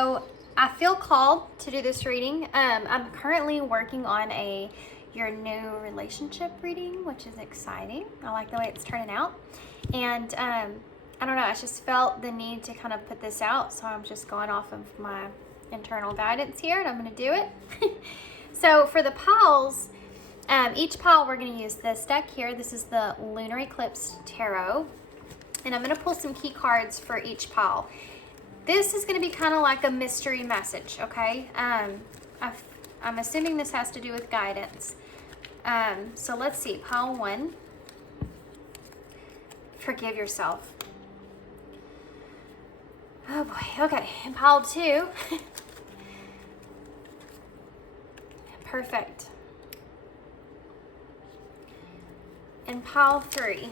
So I feel called to do this reading. I'm currently working on your new relationship reading, which is exciting. I like the way it's turning out. And I don't know, I just felt the need to kind of put this out. So I'm just going off of my internal guidance here, and I'm going to do it. So for the piles, each pile we're going to use this deck here. This is the Lunar Eclipse Tarot. And I'm going to pull some key cards for each pile. This is going to be kind of like a mystery message, okay? I'm assuming this has to do with guidance. So let's see, pile 1. Forgive yourself. Oh boy, okay. And pile 2. Perfect. And pile 3.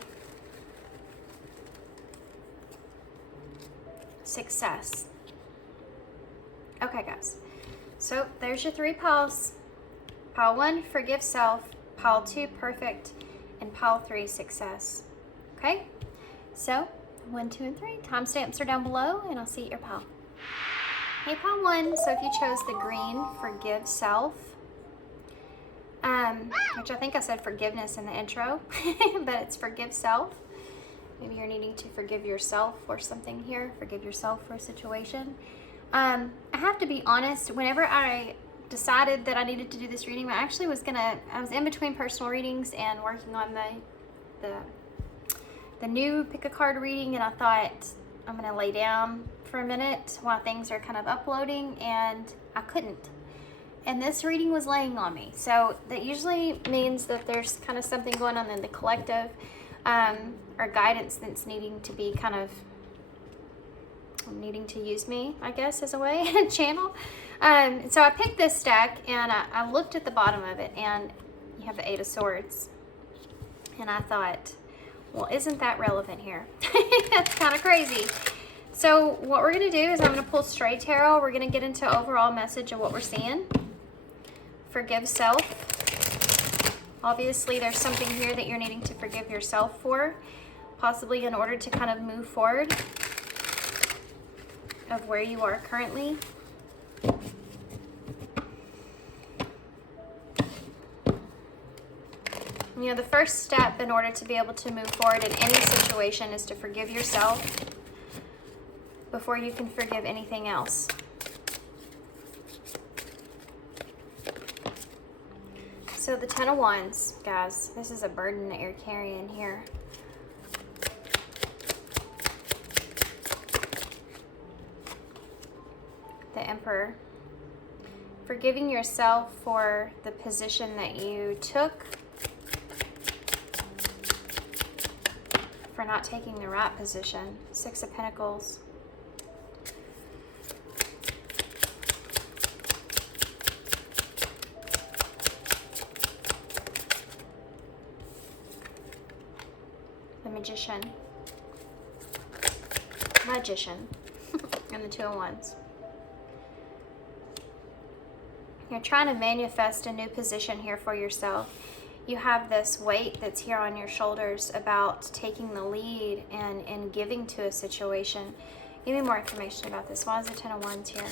Success. Okay, guys. So there's your 3 piles. Pile 1, forgive self. Pile 2, perfect. And pile 3, success. Okay? So 1, 2, and 3. Timestamps are down below, and I'll see you at your pile. Hey, pile 1. So if you chose the green, forgive self, which I think I said forgiveness in the intro, but it's forgive self. Maybe you're needing to forgive yourself for something here. Forgive yourself for a situation. I have to be honest, whenever I decided that I needed to do this reading, I was in between personal readings and working on the new Pickacard reading, and I thought I'm gonna lay down for a minute while things are kind of uploading, and I couldn't. And this reading was laying on me. So that usually means that there's kind of something going on in the collective, or guidance that's needing to use me, I guess, as a way, channel. So I picked this deck, and I looked at the bottom of it, and you have the 8 of Swords. And I thought, well, isn't that relevant here? That's kind of crazy. So what we're going to do is I'm going to pull straight tarot. We're going to get into overall message of what we're seeing. Forgive self. Obviously, there's something here that you're needing to forgive yourself for, possibly in order to kind of move forward of where you are currently. You know, the first step in order to be able to move forward in any situation is to forgive yourself before you can forgive anything else. So the 10 of Wands, guys, this is a burden that you're carrying here. The Emperor. Forgiving yourself for the position that you took, for not taking the right position. 6 of Pentacles. The Magician. And the 2 of Wands. You're trying to manifest a new position here for yourself. You have this weight that's here on your shoulders about taking the lead and giving to a situation. Give me more information about this. Why is the 10 of Wands here?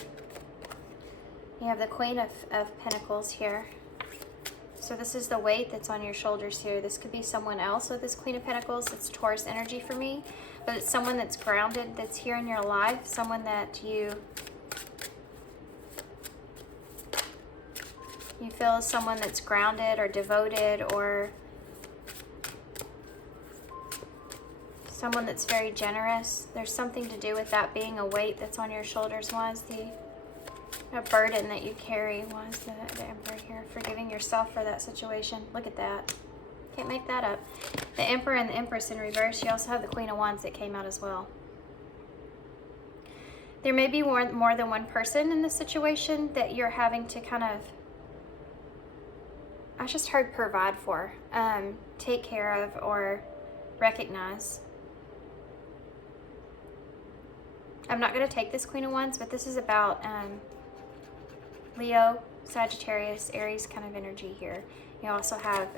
You have the Queen of Pentacles here. So this is the weight that's on your shoulders here. This could be someone else with this Queen of Pentacles. It's Taurus energy for me. But it's someone that's grounded, that's here in your life. Someone that you feel is someone that's grounded or devoted, or someone that's very generous. There's something to do with that being a weight that's on your shoulders. Why is a burden that you carry? Why is the Emperor here? Forgiving yourself for that situation. Look at that. Can't make that up. The Emperor and the Empress in reverse. You also have the Queen of Wands that came out as well. There may be more than one person in this situation that you're having to kind of, I just heard provide for, take care of, or recognize. I'm not going to take this Queen of Wands, but this is about Leo, Sagittarius, Aries kind of energy here. You also have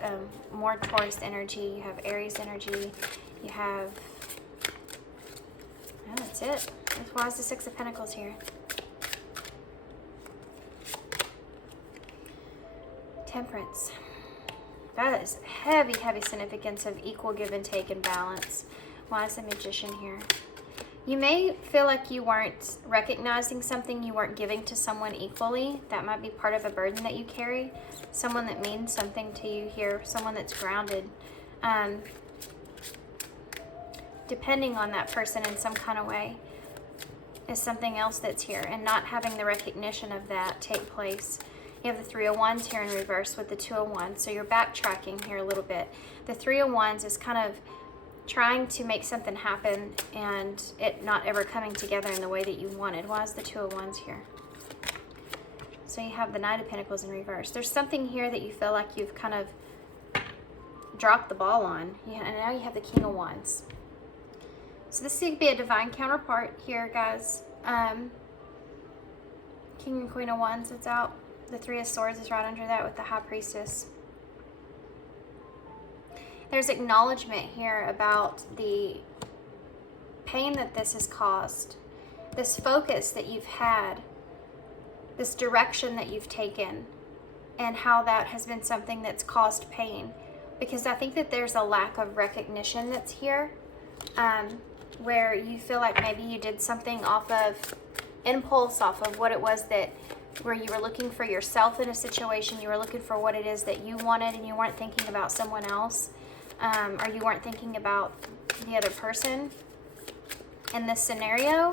more Taurus energy. You have Aries energy. You have, oh, that's it. Why is the 6 of Pentacles here? Temperance. That is heavy, heavy significance of equal give and take and balance. Why is the Magician here? You may feel like you weren't recognizing something you weren't giving to someone equally. That might be part of a burden that you carry. Someone that means something to you here. Someone that's grounded. Depending on that person in some kind of way is something else that's here. And not having the recognition of that take place. You have the Three of Wands here in reverse with the Two of Wands. So you're backtracking here a little bit. The Three of Wands is kind of trying to make something happen and it not ever coming together in the way that you wanted. Why is the Two of Wands here? So you have the Knight of Pentacles in reverse. There's something here that you feel like you've kind of dropped the ball on. And now you have the King of Wands. So this could be a divine counterpart here, guys. King and Queen of Wands, it's out. The Three of Swords is right under that with the High Priestess. There's acknowledgement here about the pain that this has caused, this focus that you've had, this direction that you've taken, and how that has been something that's caused pain. Because I think that there's a lack of recognition that's here, where you feel like maybe you did something off of impulse, off of what it was that, where you were looking for yourself in a situation, you were looking for what it is that you wanted and you weren't thinking about someone else. Or you weren't thinking about the other person. In this scenario,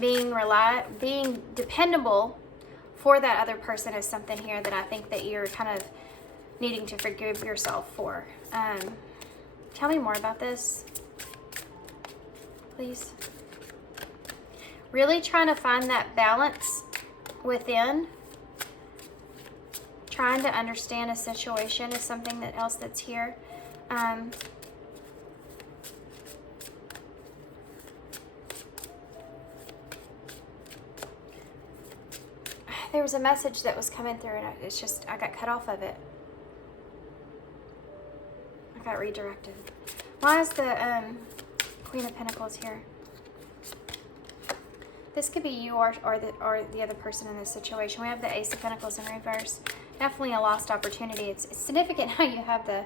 being dependable for that other person is something here that I think that you're kind of needing to forgive yourself for. Tell me more about this, please. Really trying to find that balance within. Trying to understand a situation is something else that's here. There was a message that was coming through and it's just, I got cut off of it. I got redirected. Why is the Queen of Pentacles here? This could be you or the other person in this situation. We have the Ace of Pentacles in reverse. Definitely a lost opportunity. It's significant how you have the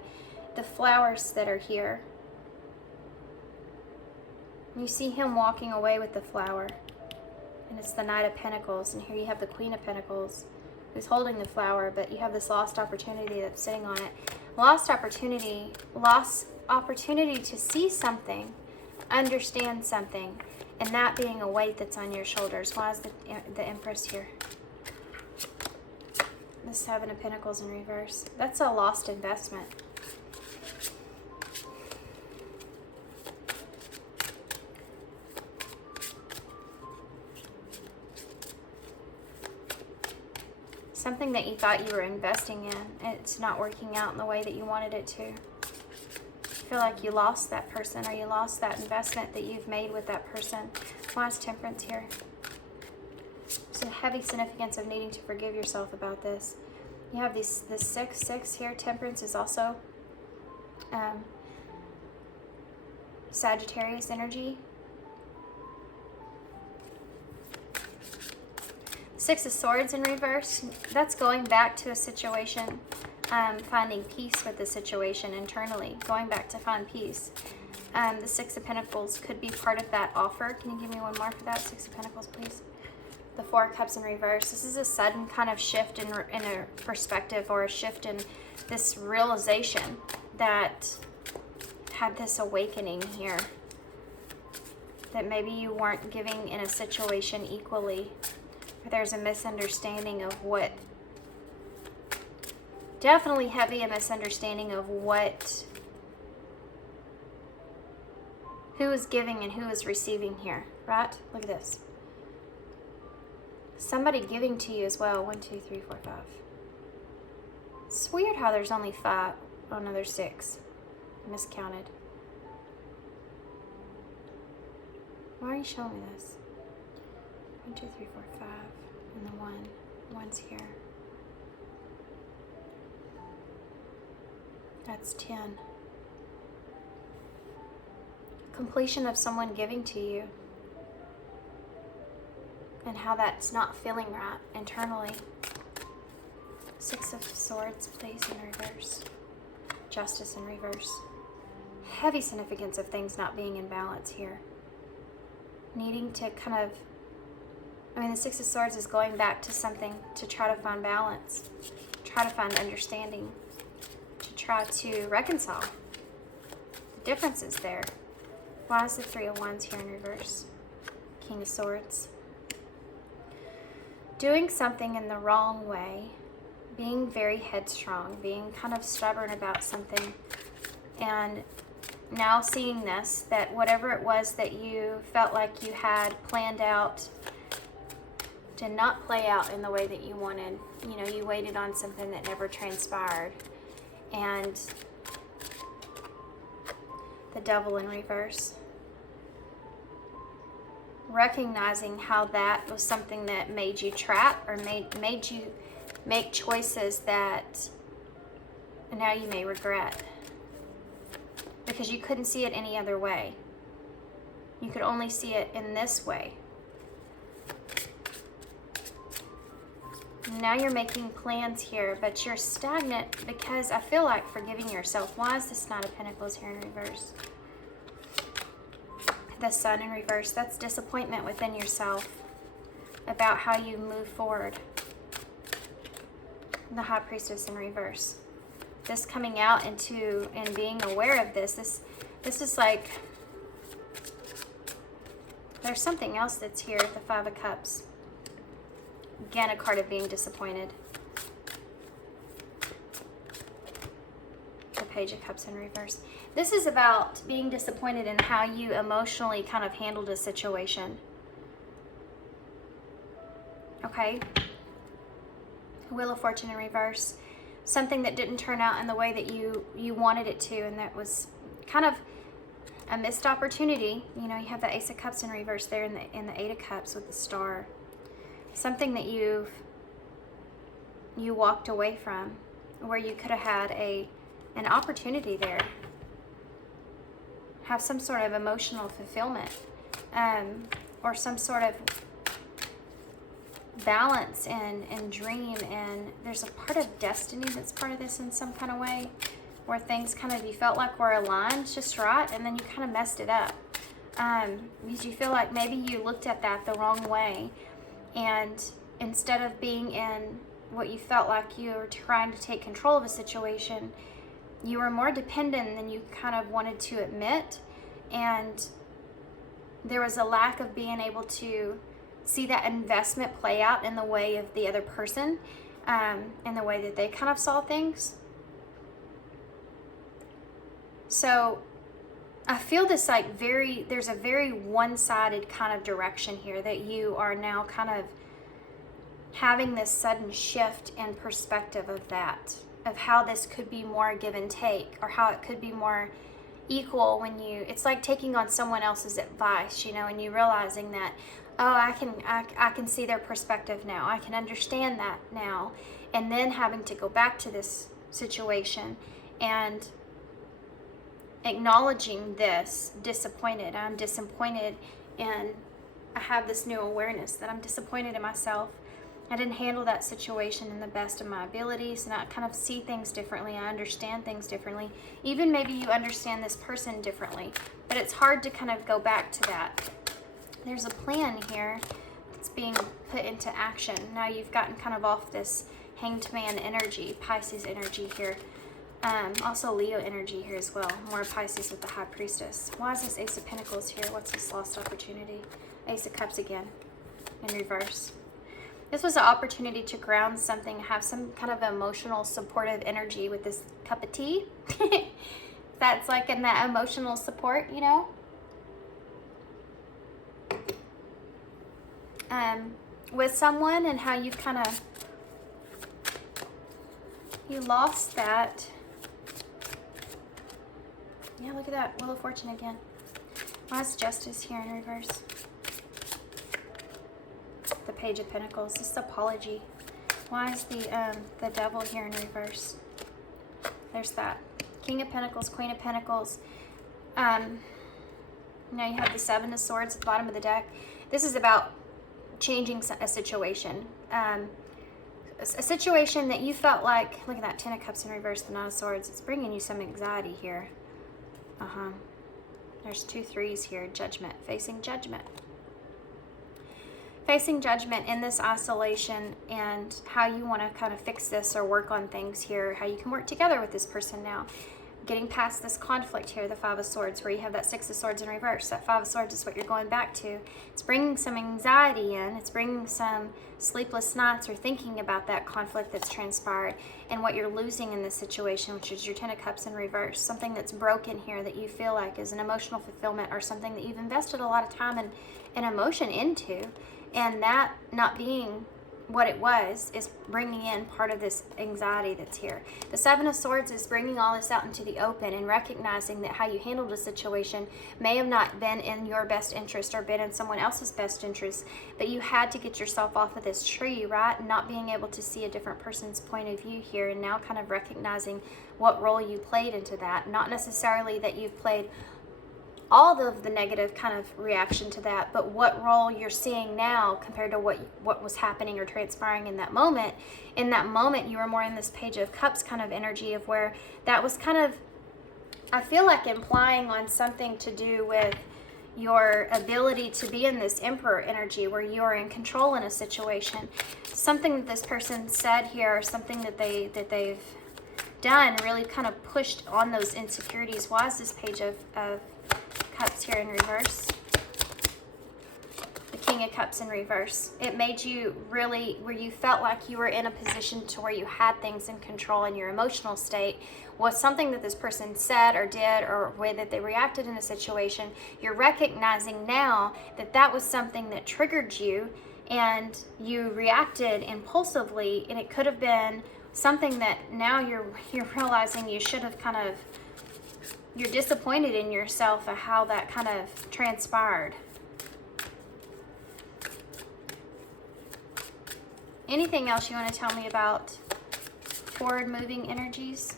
flowers that are here. You see him walking away with the flower. And it's the Knight of Pentacles. And here you have the Queen of Pentacles who's holding the flower, but you have this lost opportunity that's sitting on it. Lost opportunity to see something, understand something, and that being a weight that's on your shoulders. Why is the Empress here? The Seven of Pentacles in reverse. That's a lost investment. Something that you thought you were investing in, it's not working out in the way that you wanted it to. You feel like you lost that person or you lost that investment that you've made with that person. Why is Temperance here? There's a heavy significance of needing to forgive yourself about this. You have this 6 here. Temperance is also Sagittarius energy. Six of Swords in reverse. That's going back to a situation, finding peace with the situation internally, going back to find peace. The Six of Pentacles could be part of that offer. Can you give me one more for that? Six of Pentacles, please. The Four of Cups in reverse. This is a sudden kind of shift in a perspective, or a shift in this realization that had this awakening here. That maybe you weren't giving in a situation equally. Or there's a misunderstanding of what, definitely heavy a misunderstanding of what, who is giving and who is receiving here, right? Look at this. Somebody giving to you as well. 1, 2, 3, 4, 5. It's weird how there's only 5. Oh no, there's 6. Miscounted. Why are you showing me this? 1, 2, 3, 4, 5. And the 1. 1's here. That's 10. Completion of someone giving to you. And how that's not feeling right internally. Six of Swords, please, in reverse. Justice in reverse. Heavy significance of things not being in balance here. Needing to kind of, I mean, the Six of Swords is going back to something to try to find balance, try to find understanding, to try to reconcile the differences there. Why is the Three of Wands here in reverse? King of Swords. Doing something in the wrong way, being very headstrong, being kind of stubborn about something, and now seeing this, that whatever it was that you felt like you had planned out did not play out in the way that you wanted. You know, you waited on something that never transpired. And the Devil in reverse. Recognizing how that was something that made you trap or made you make choices that now you may regret. Because you couldn't see it any other way. You could only see it in this way. Now you're making plans here, but you're stagnant because I feel like forgiving yourself. Why is this Knight of Pentacles here in reverse? The Sun in reverse. That's disappointment within yourself about how you move forward. The High Priestess in reverse. This coming out into and being aware of this is like, there's something else that's here, the Five of Cups. Again, a card of being disappointed. The Page of Cups in reverse. This is about being disappointed in how you emotionally kind of handled a situation. Okay? Wheel of Fortune in reverse. Something that didn't turn out in the way that you wanted it to, and that was kind of a missed opportunity. You know, you have the Ace of Cups in reverse there in the Eight of Cups with the Star. Something that you walked away from, where you could have had an opportunity there. Have some sort of emotional fulfillment, or some sort of balance and dream, and there's a part of destiny that's part of this in some kind of way, where things kind of you felt like were aligned just right, and then you kind of messed it up, because you feel like maybe you looked at that the wrong way, and instead of being in what you felt like you were trying to take control of a situation, you were more dependent than you kind of wanted to admit, and there was a lack of being able to see that investment play out in the way of the other person, in the way that they kind of saw things. So I feel this like there's a very one-sided kind of direction here, that you are now kind of having this sudden shift in perspective of that, of how this could be more give and take, or how it could be more equal when it's like taking on someone else's advice, you know, and you realizing that, oh, I can see their perspective now, I can understand that now, and then having to go back to this situation and acknowledging this disappointed. I'm disappointed, and I have this new awareness that I'm disappointed in myself. I didn't handle that situation in the best of my abilities, and I kind of see things differently. I understand things differently. Even maybe you understand this person differently, but it's hard to kind of go back to that. There's a plan here that's being put into action. Now you've gotten kind of off this Hanged Man energy, Pisces energy here. Also Leo energy here as well. More Pisces with the High Priestess. Why is this Ace of Pentacles here? What's this lost opportunity? Ace of Cups again in reverse. This was an opportunity to ground something, have some kind of emotional supportive energy with this cup of tea. That's like in that emotional support, you know. With someone, and how you've kind of, you lost that. Yeah, look at that, Wheel of Fortune again. Why is Justice here in reverse? The Page of Pentacles. This is apology. Why is the Devil here in reverse? There's that. King of Pentacles, Queen of Pentacles. Now you have the Seven of Swords at the bottom of the deck. This is about changing a situation. a situation that you felt like, look at that Ten of Cups in reverse, the Nine of Swords, it's bringing you some anxiety here. There's 2 threes here, Judgment, facing judgment. Facing judgment in this isolation, and how you want to kind of fix this or work on things here, how you can work together with this person now. Getting past this conflict here, the Five of Swords, where you have that Six of Swords in reverse. That Five of Swords is what you're going back to. It's bringing some anxiety in. It's bringing some sleepless nights or thinking about that conflict that's transpired and what you're losing in this situation, which is your Ten of Cups in reverse. Something that's broken here that you feel like is an emotional fulfillment, or something that you've invested a lot of time and emotion into. And that not being what it was is bringing in part of this anxiety that's here. The Seven of Swords is bringing all this out into the open and recognizing that how you handled a situation may have not been in your best interest or been in someone else's best interest, but you had to get yourself off of this tree, right? Not being able to see a different person's point of view here, and now kind of recognizing what role you played into that. Not necessarily that you've played all of the negative kind of reaction to that, but what role you're seeing now compared to what was happening or transpiring in that moment. In that moment, you were more in this Page of Cups kind of energy, of where that was kind of, I feel like, implying on something to do with your ability to be in this Emperor energy, where you're in control in a situation. Something that this person said here, or something that they've done, really kind of pushed on those insecurities. Why is this Page of Cups here in reverse? The King of Cups in reverse. It made you really, where you felt like you were in a position to where you had things in control, and your emotional state was something that this person said or did, or way that they reacted in a situation. You're recognizing now that that was something that triggered you, and you reacted impulsively, and it could have been something that now you're realizing you should have kind of, you're disappointed in yourself of how that kind of transpired. Anything else you want to tell me about forward moving energies?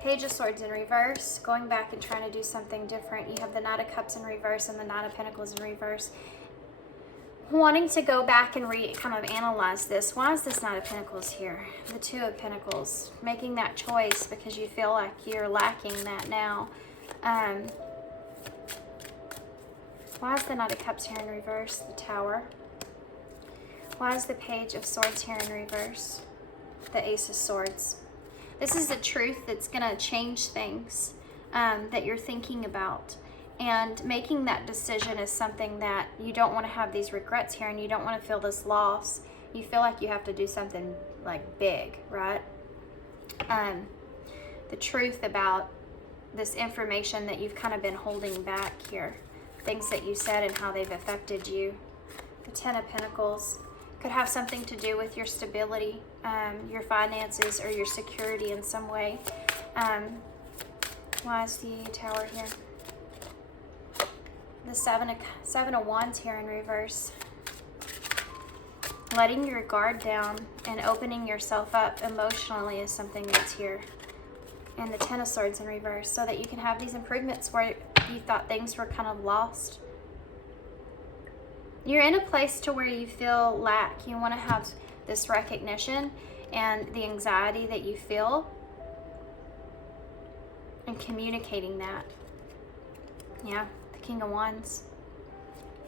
Page of Swords in reverse, going back and trying to do something different. You have the Knight of Cups in reverse and the Knight of Pentacles in reverse. Wanting to go back and kind of analyze this. Why is this Knight of Pentacles here? The Two of Pentacles. Making that choice because you feel like you're lacking that now. Why is the Knight of Cups here in reverse? The Tower. Why is the Page of Swords here in reverse? The Ace of Swords. This is a truth that's going to change things that you're thinking about. And making that decision is something that you don't want to have these regrets here, and you don't want to feel this loss. You feel like you have to do something like big, right? The truth about this information that you've kind of been holding back here. Things that you said and how they've affected you. The Ten of Pentacles could have something to do with your stability, your finances, or your security in some way. Why is the Tower here? The Seven of Wands here in reverse. Letting your guard down and opening yourself up emotionally is something that's here. And the Ten of Swords in reverse, so that you can have these improvements where you thought things were kind of lost. You're in a place to where you feel lack. You want to have this recognition and the anxiety that you feel, and communicating that. Yeah. King of Wands,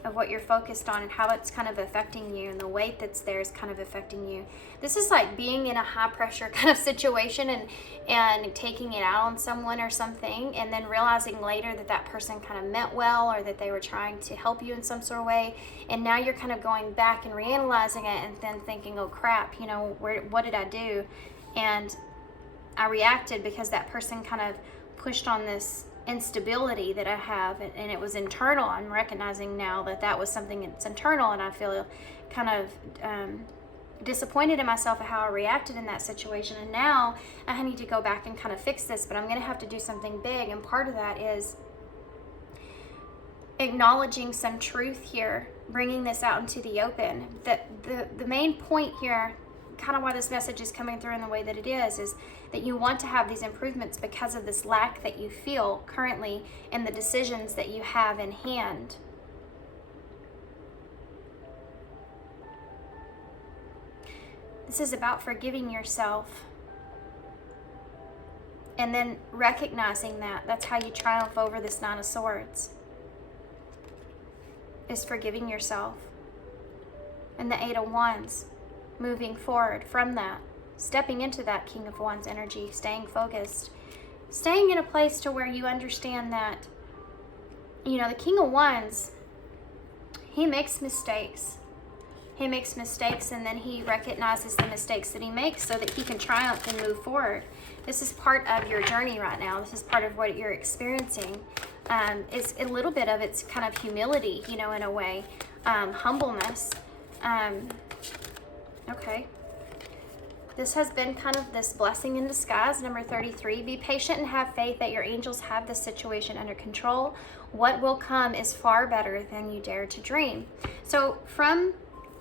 of what you're focused on and how it's kind of affecting you, and the weight that's there is kind of affecting you. This is like being in a high pressure kind of situation and taking it out on someone or something, and then realizing later that that person kind of meant well, or that they were trying to help you in some sort of way, and now you're kind of going back and reanalyzing it, and then thinking, oh crap, you know, what did I do? And I reacted because that person kind of pushed on this instability that I have, and it was internal. I'm recognizing now that that was something that's internal, and I feel kind of disappointed in myself at how I reacted in that situation. And now I need to go back and kind of fix this, but I'm going to have to do something big, and part of that is acknowledging some truth here, bringing this out into the open. That the main point here, kind of why this message is coming through in the way that it is that you want to have these improvements because of this lack that you feel currently in the decisions that you have in hand. This is about forgiving yourself. And then recognizing that. That's how you triumph over this Nine of Swords. Is forgiving yourself. And the Eight of Wands. Moving forward from that. Stepping into that King of Wands energy. Staying focused. Staying in a place to where you understand that, you know, the King of Wands, he makes mistakes. He makes mistakes, and then he recognizes the mistakes that he makes so that he can triumph and move forward. This is part of your journey right now. This is part of what you're experiencing. It's a little bit of it's kind of humility, you know, in a way. Humbleness. Okay. This has been kind of this blessing in disguise. Number 33, be patient and have faith that your angels have this situation under control. What will come is far better than you dare to dream. So from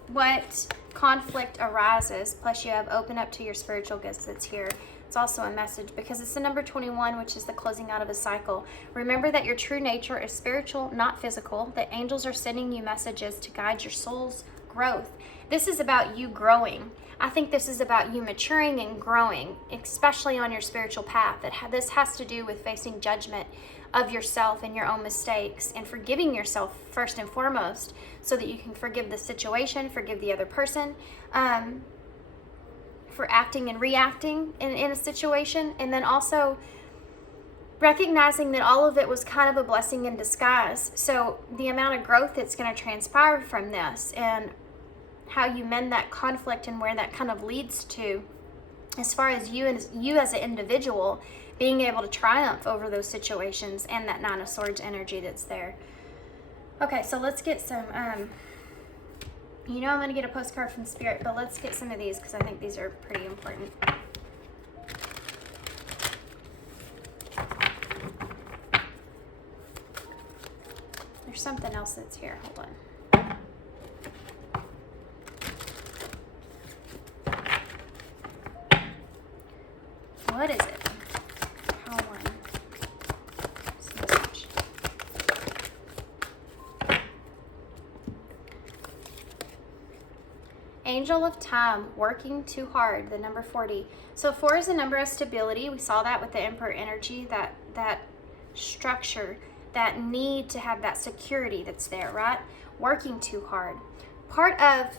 what conflict arises, plus you have open up to your spiritual gifts that's here. It's also a message because it's the number 21, which is the closing out of a cycle. Remember that your true nature is spiritual, not physical. The angels are sending you messages to guide your soul's growth. This is about you growing. I think this is about you maturing and growing, especially on your spiritual path. This has to do with facing judgment of yourself and your own mistakes and forgiving yourself first and foremost so that you can forgive the situation, forgive the other person for acting and reacting in a situation. And then also recognizing that all of it was kind of a blessing in disguise. So the amount of growth that's going to transpire from this and how you mend that conflict and where that kind of leads to as far as you as an individual being able to triumph over those situations and that Nine of Swords energy that's there. Okay, so let's get some, you know I'm going to get a postcard from Spirit, but let's get some of these because I think these are pretty important. There's something else that's here. Hold on. What is it? How one? Message. Angel of Time, working too hard, the number 40. So 4 is the number of stability. We saw that with the Emperor energy, that structure, that need to have that security that's there, right? Working too hard. Part of,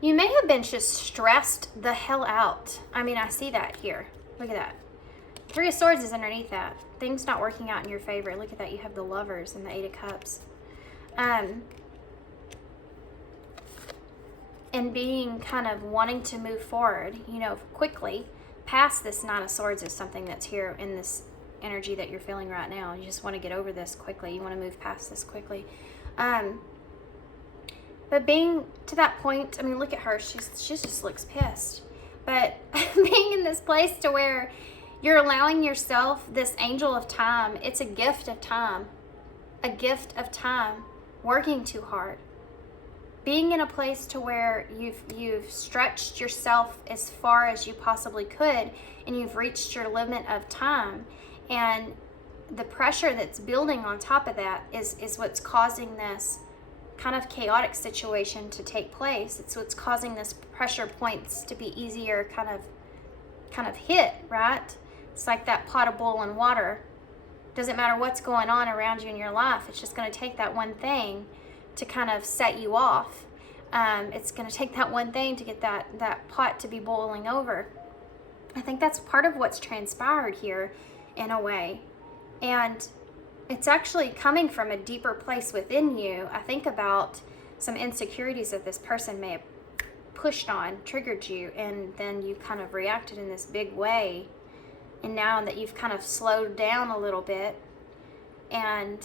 you may have been just stressed the hell out. I mean, I see that here. Look at that. 3 of Swords is underneath that. Things not working out in your favor. Look at that. You have the Lovers and the 8 of Cups. And being kind of wanting to move forward, you know, quickly past this Nine of Swords is something that's here in this energy that you're feeling right now. You just want to get over this quickly. You want to move past this quickly. But being to that point, I mean, look at her. She just looks pissed. But being in this place to where you're allowing yourself this angel of time, it's a gift of time. A gift of time. Working too hard. Being in a place to where you've stretched yourself as far as you possibly could and you've reached your limit of time. And the pressure that's building on top of that is what's causing this kind of chaotic situation to take place. It's what's causing this pressure points to be easier kind of hit, right? It's like that pot of boiling water. Doesn't matter what's going on around you in your life. It's just going to take that one thing to kind of set you off. It's going to take that one thing to get that pot to be boiling over. I think that's part of what's transpired here in a way. And it's actually coming from a deeper place within you. I think about some insecurities that this person may have pushed on, triggered you, and then you kind of reacted in this big way. And now that you've kind of slowed down a little bit, and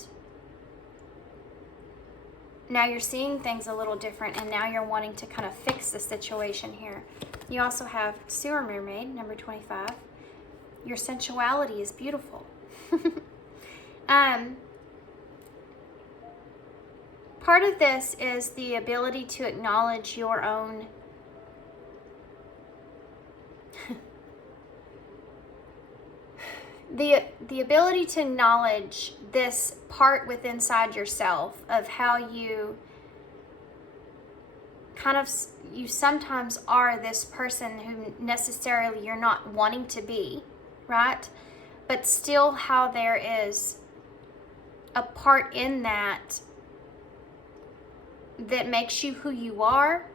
now you're seeing things a little different, and now you're wanting to kind of fix the situation here. You also have Sewer Mermaid, number 25. Your sensuality is beautiful. Part of this is the ability to acknowledge your own the ability to acknowledge this part within inside yourself of how you you sometimes are this person who necessarily you're not wanting to be, right? But still how there is a part in that makes you who you are,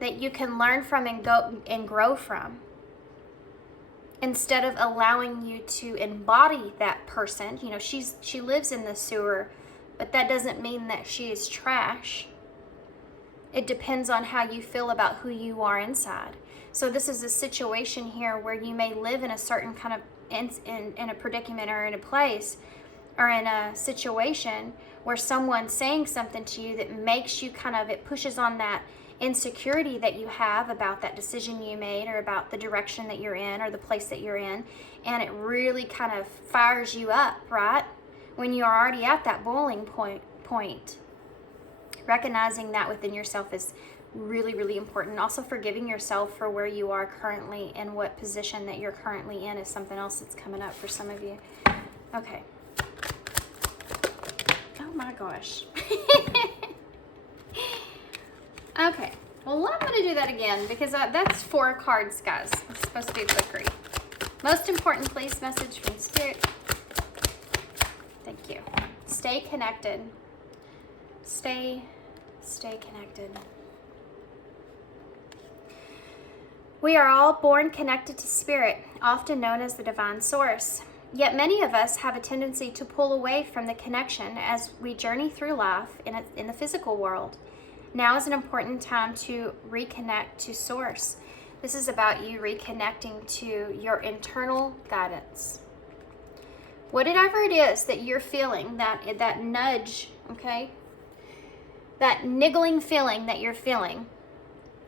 that you can learn from and go and grow from, instead of allowing you to embody that person. You know, she lives in the sewer, but that doesn't mean that she is trash. It depends on how you feel about who you are inside. So this is a situation here where you may live in a certain kind of in a predicament or in a place or in a situation where someone's saying something to you that makes you it pushes on that insecurity that you have about that decision you made or about the direction that you're in or the place that you're in, and it really kind of fires you up, right? When you're already at that boiling point. Recognizing that within yourself is really, really important. Also, forgiving yourself for where you are currently and what position that you're currently in is something else that's coming up for some of you. Okay. Oh my gosh. Okay. Well, I'm going to do that again because that's 4 cards, guys. It's supposed to be a quick read. Most important, please, message from Spirit. Thank you. Stay connected. Stay connected. We are all born connected to Spirit, often known as the divine source. Yet many of us have a tendency to pull away from the connection as we journey through life in the physical world. Now is an important time to reconnect to Source. This is about you reconnecting to your internal guidance. Whatever it is that you're feeling, that nudge, okay? That niggling feeling that you're feeling,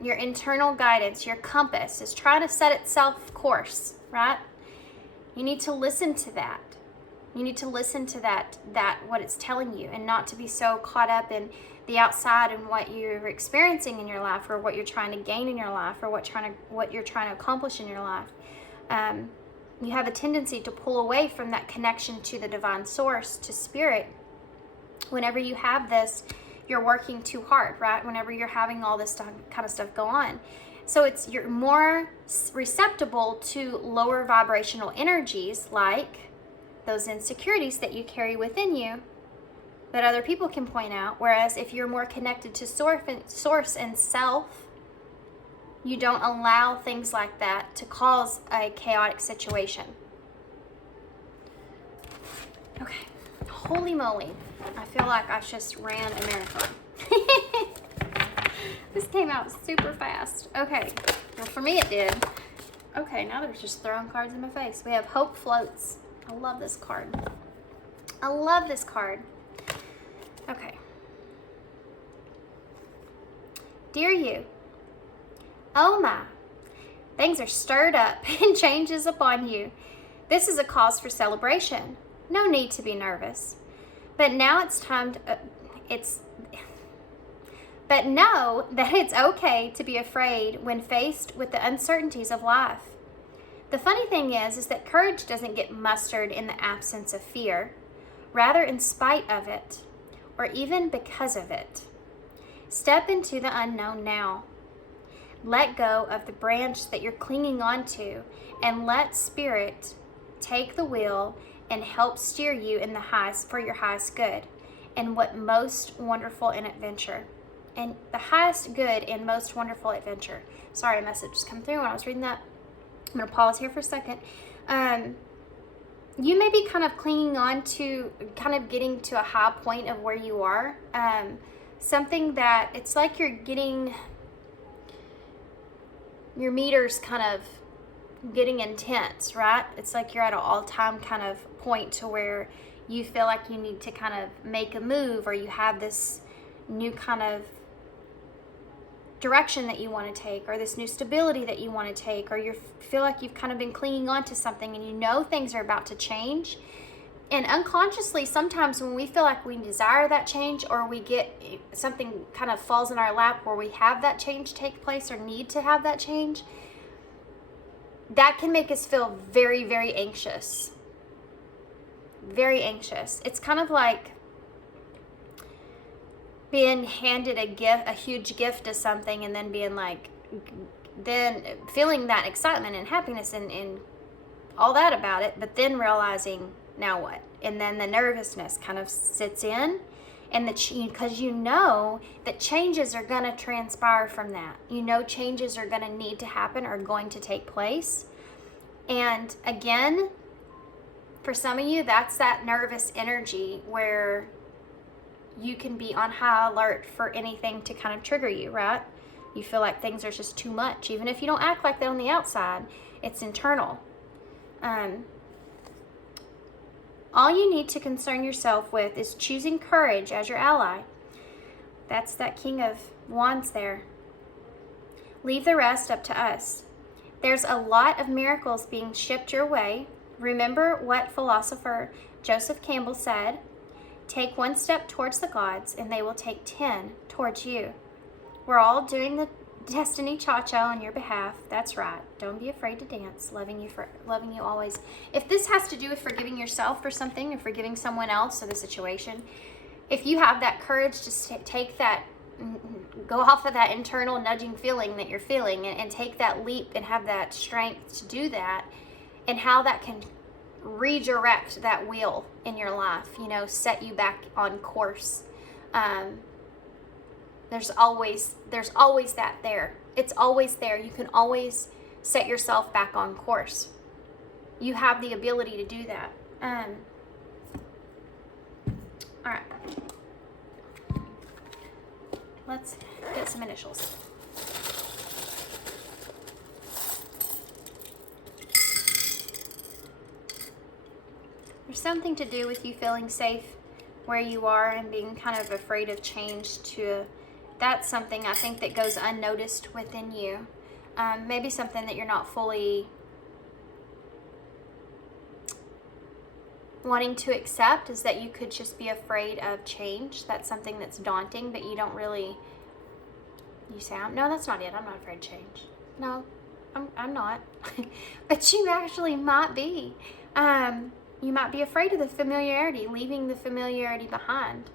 your internal guidance, your compass is trying to set itself course, right? You need to listen to that. You need to listen to that what it's telling you, and not to be so caught up in the outside and what you're experiencing in your life, or what you're trying to gain in your life, or what you're trying to accomplish in your life. You have a tendency to pull away from that connection to the divine source, to Spirit. Whenever you have this, you're working too hard, right? Whenever you're having all this kind of stuff go on. So you're more receptible to lower vibrational energies, like those insecurities that you carry within you that other people can point out. Whereas if you're more connected to source and self, you don't allow things like that to cause a chaotic situation. Okay, holy moly. I feel like I just ran a marathon. This came out super fast. Okay, well, for me it did. Okay, now they're just throwing cards in my face. We have Hope Floats. I love this card. I love this card. Okay. Dear you, oh my, things are stirred up and changes upon you. This is a cause for celebration. No need to be nervous. But now it's time to, but know that it's okay to be afraid when faced with the uncertainties of life. The funny thing is that courage doesn't get mustered in the absence of fear, rather in spite of it, or even because of it. Step into the unknown now. Let go of the branch that you're clinging onto, and let Spirit take the wheel and help steer you in for your highest good, and what most wonderful in adventure. And the highest good and most wonderful adventure. Sorry, a message just come through when I was reading that. I'm going to pause here for a second. You may be kind of clinging on to, kind of getting to a high point of where you are. Something that, it's like you're getting, your meter's kind of getting intense, right? It's like you're at an all-time kind of point to where you feel like you need to kind of make a move, or you have this new kind of direction that you want to take, or this new stability that you want to take, or you feel like you've kind of been clinging on to something and you know things are about to change. And unconsciously, sometimes when we feel like we desire that change, or we get something kind of falls in our lap where we have that change take place or need to have that change, that can make us feel very, very anxious. Very anxious. It's kind of like being handed a gift, a huge gift of something, and then being like, then feeling that excitement and happiness and all that about it, but then realizing, now what? And then the nervousness kind of sits in, and because you know that changes are going to transpire from that. You know changes are going to need to happen, or going to take place. And again, for some of you, that's that nervous energy where you can be on high alert for anything to kind of trigger you, right? You feel like things are just too much. Even if you don't act like that on the outside, it's internal. All you need to concern yourself with is choosing courage as your ally. That's that King of Wands there. Leave the rest up to us. There's a lot of miracles being shipped your way. Remember what philosopher Joseph Campbell said, take one step towards the gods and they will take 10 towards you. We're all doing the Destiny Cha-Cha on your behalf. That's right. Don't be afraid to dance. Loving you always. If this has to do with forgiving yourself for something, or forgiving someone else or the situation, if you have that courage to take that, go off of that internal nudging feeling that you're feeling, and take that leap and have that strength to do that, and how that can redirect that wheel in your life, set you back on course. There's always that there. It's always there. You can always set yourself back on course. You have the ability to do that. All right. Let's get some initials. There's something to do with you feeling safe where you are and being kind of afraid of change that's something I think that goes unnoticed within you. Maybe something that you're not fully wanting to accept is that you could just be afraid of change. That's something that's daunting, but you don't really, you say, no, that's not it. I'm not afraid of change. No, I'm not. But you actually might be. You might be afraid of the familiarity, leaving the familiarity behind.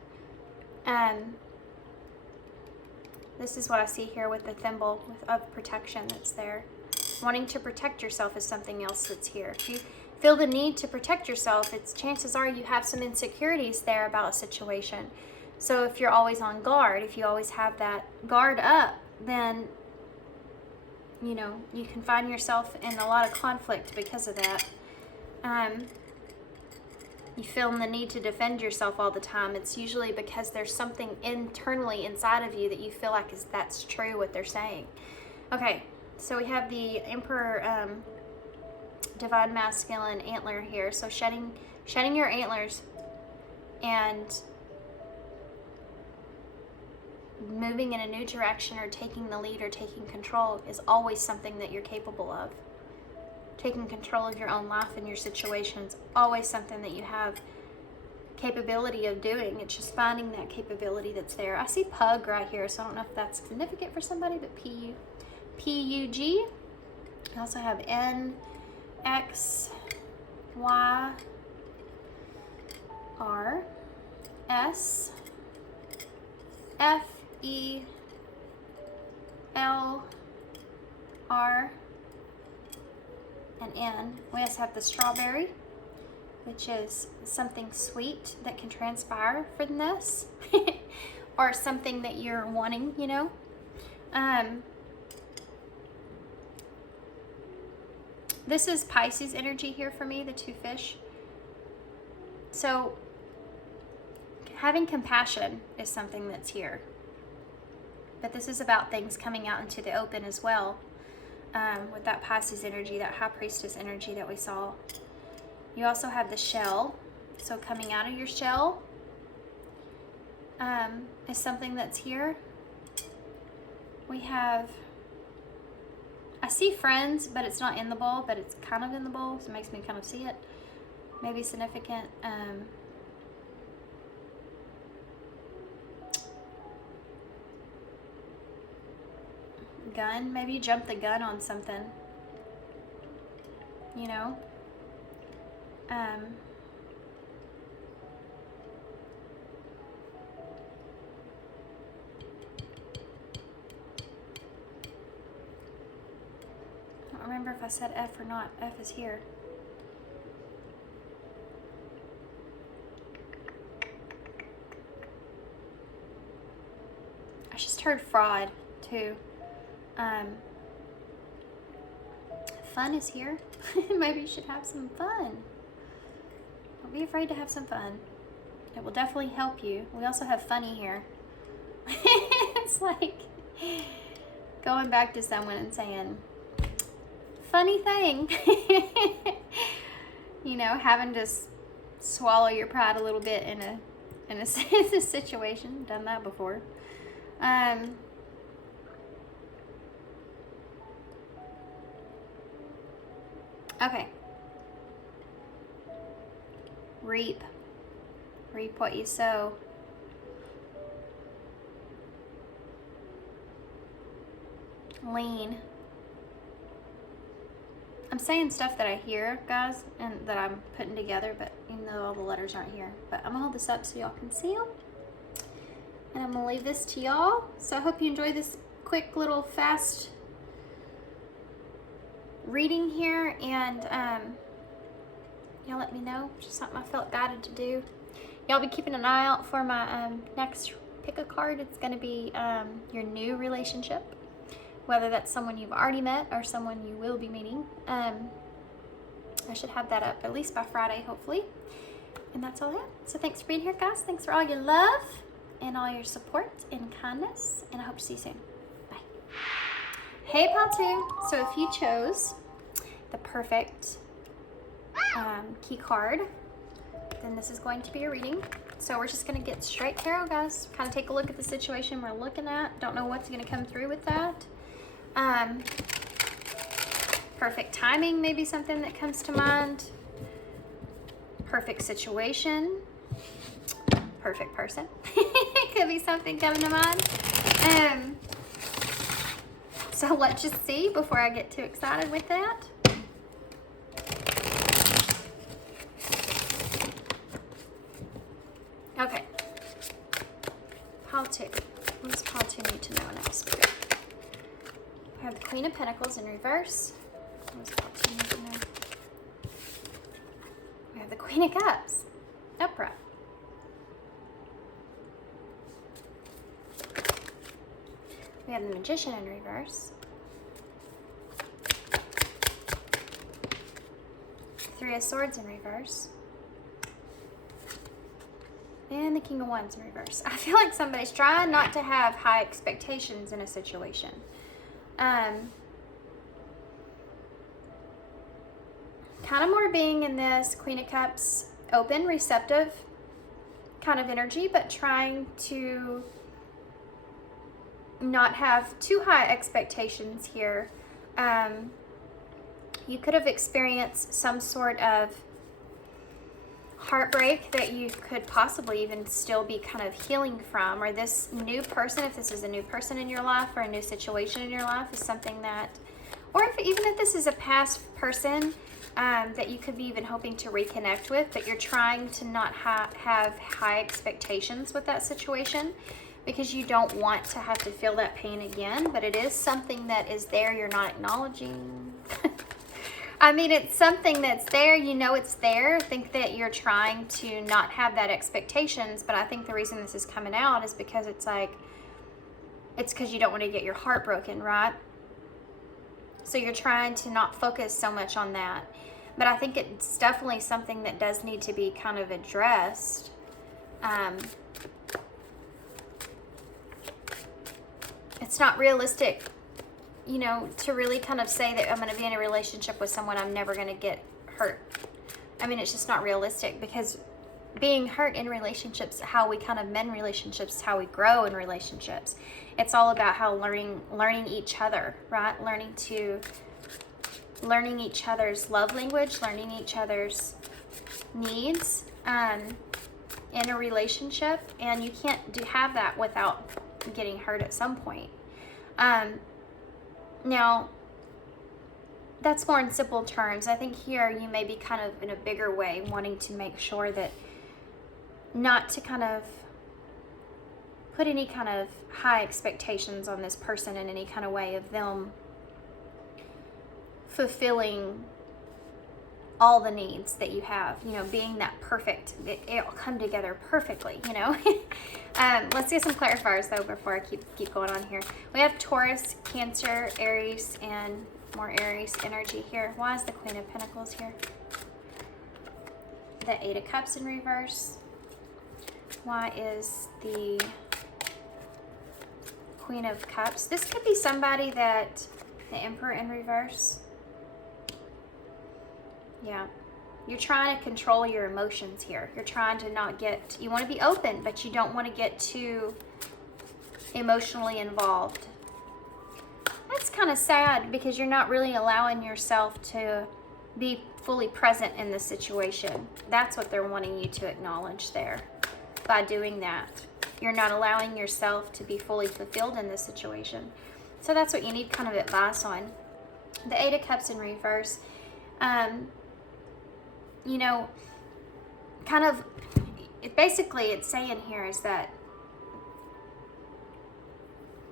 This is what I see here with the thimble of protection that's there. Wanting to protect yourself is something else that's here. If you feel the need to protect yourself, chances are you have some insecurities there about a situation. So if you're always on guard, if you always have that guard up, then you can find yourself in a lot of conflict because of that. You feel the need to defend yourself all the time. It's usually because there's something internally inside of you that you feel like that's true what they're saying. Okay, so we have the Emperor Divine Masculine Antler here. So shedding your antlers and moving in a new direction, or taking the lead, or taking control is always something that you're capable of. Taking control of your own life and your situations, always something that you have capability of doing. It's just finding that capability that's there. I see Pug right here, so I don't know if that's significant for somebody, but P-U-G. I also have N-X-Y-F-E-L-R and N. We also have the strawberry, which is something sweet that can transpire from this, or something that you're wanting, This is Pisces energy here for me, the two fish. So having compassion is something that's here. But this is about things coming out into the open as well. With that Pisces energy, that High Priestess energy that we saw. You also have the shell. So coming out of your shell is something that's here. We have, I see friends, but it's not in the bowl, but it's kind of in the bowl, so it makes me kind of see it. Maybe significant. Gun. Maybe you jumped the gun on something. remember if I said F or not. F is here. I just heard fraud too. Fun is here. Maybe you should have some fun. Don't be afraid to have some fun. It will definitely help you. We also have funny here. It's like going back to someone and saying, funny thing. You know, having to swallow your pride a little bit in a situation. Done that before. Okay. Reap what you sow. Lean. I'm saying stuff that I hear, guys, and that I'm putting together, but even though all the letters aren't here. But I'm gonna hold this up so y'all can see them. And I'm gonna leave this to y'all. So I hope you enjoy this quick little fast reading here, and y'all let me know. Just something I felt guided to do. Y'all be keeping an eye out for my next Pickacard. It's gonna be your new relationship, whether that's someone you've already met or someone you will be meeting. I should have that up at least by Friday, hopefully. And that's all I have. So thanks for being here, guys. Thanks for all your love and all your support and kindness, and I hope to see you soon. Bye. Hey, Pal 2. So if you chose the perfect key card, then this is going to be a reading. So we're just going to get straight tarot, guys. Kind of take a look at the situation we're looking at. Don't know what's going to come through with that. Perfect timing may be something that comes to mind. Perfect situation. Perfect person. Could be something coming to mind. So let's just see before I get too excited with that. Okay. Pile 2. What does Pile 2 need to know now, Spirit? We have the Queen of Pentacles in reverse. What does Pile 2 need to know? We have the Queen of Cups upright. We have the Magician in reverse. Three of Swords in reverse. And the King of Wands in reverse. I feel like somebody's trying not to have high expectations in a situation. Kind of more being in this Queen of Cups, open, receptive kind of energy, but trying to not have too high expectations here. You could have experienced some sort of heartbreak that you could possibly even still be kind of healing from, or this new person, if this is a new person in your life or a new situation in your life, is something that, or even if this is a past person that you could be even hoping to reconnect with, but you're trying to not have high expectations with that situation because you don't want to have to feel that pain again, but it is something that is there you're not acknowledging. I mean, it's something that's there, you know it's there. I think that you're trying to not have that expectations, but I think the reason this is coming out is because it's like, it's because you don't want to get your heart broken, right? So you're trying to not focus so much on that. But I think it's definitely something that does need to be kind of addressed. It's not realistic, you know, to really kind of say that I'm going to be in a relationship with someone I'm never going to get hurt. I mean, it's just not realistic, because being hurt in relationships, how we kind of mend relationships, how we grow in relationships. It's all about how learning each other, right? Learning each other's love language, learning each other's needs in a relationship, and you can't have that without getting hurt at some point. Now, that's more in simple terms. I think here you may be kind of in a bigger way wanting to make sure that not to kind of put any kind of high expectations on this person in any kind of way of them fulfilling all the needs that you have, you know, being that perfect, it'll come together perfectly, you know. Let's get some clarifiers though before I keep going on here. We have Taurus, Cancer, Aries, and more Aries energy here. Why is the Queen of Pentacles here? The Eight of Cups in reverse. Why is the Queen of Cups? This could be somebody that, the Emperor in reverse. Yeah, you're trying to control your emotions here. You're trying to not get, you want to be open, but you don't want to get too emotionally involved. That's kind of sad because you're not really allowing yourself to be fully present in the situation. That's what they're wanting you to acknowledge there. By doing that, you're not allowing yourself to be fully fulfilled in this situation. So that's what you need kind of advice on. The Eight of Cups in reverse. You know, kind of, basically it's saying here is that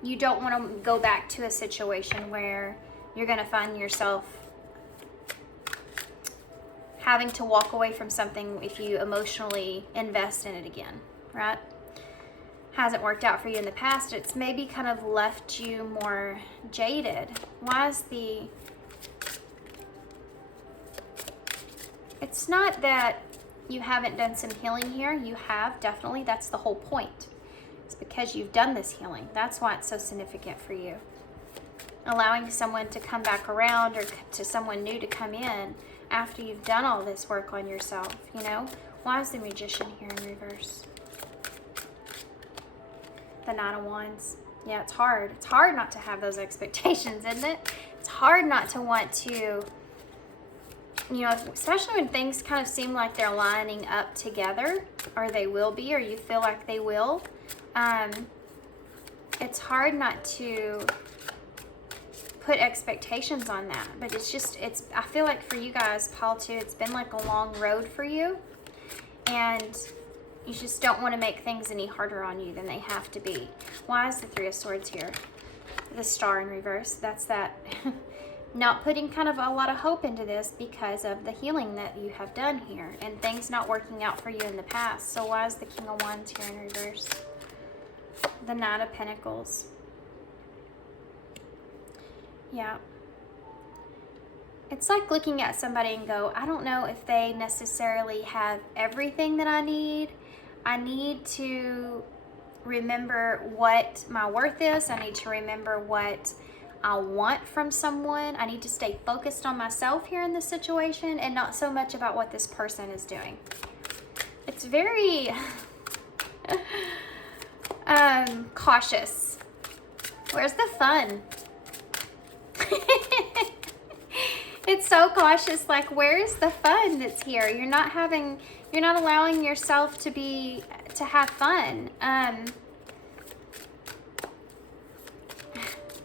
you don't want to go back to a situation where you're going to find yourself having to walk away from something if you emotionally invest in it again, right? Hasn't worked out for you in the past. It's maybe kind of left you more jaded. Why is the... It's not that you haven't done some healing here. You have, definitely. That's the whole point. It's because you've done this healing. That's why it's so significant for you. Allowing someone to come back around or to someone new to come in after you've done all this work on yourself, you know? Why is the Magician here in reverse? The Knight of Wands. Yeah, it's hard. It's hard not to have those expectations, isn't it? It's hard not to want to... You know, especially when things kind of seem like they're lining up together, or they will be, or you feel like they will. It's hard not to put expectations on that, but it's just, I feel like for you guys, Paul, too, it's been like a long road for you, and you just don't want to make things any harder on you than they have to be. Why is the Three of Swords here? The Star in reverse. That's that... Not putting kind of a lot of hope into this because of the healing that you have done here and things not working out for you in the past. So why is the King of Wands here in reverse? The Knight of Pentacles. Yeah. It's like looking at somebody and go, I don't know if they necessarily have everything that I need. I need to remember what my worth is. I need to remember what I want from someone. I need to stay focused on myself here in this situation and not so much about what this person is doing. It's very cautious. Where's the fun? It's so cautious, like where's the fun that's here? You're not allowing yourself to have fun.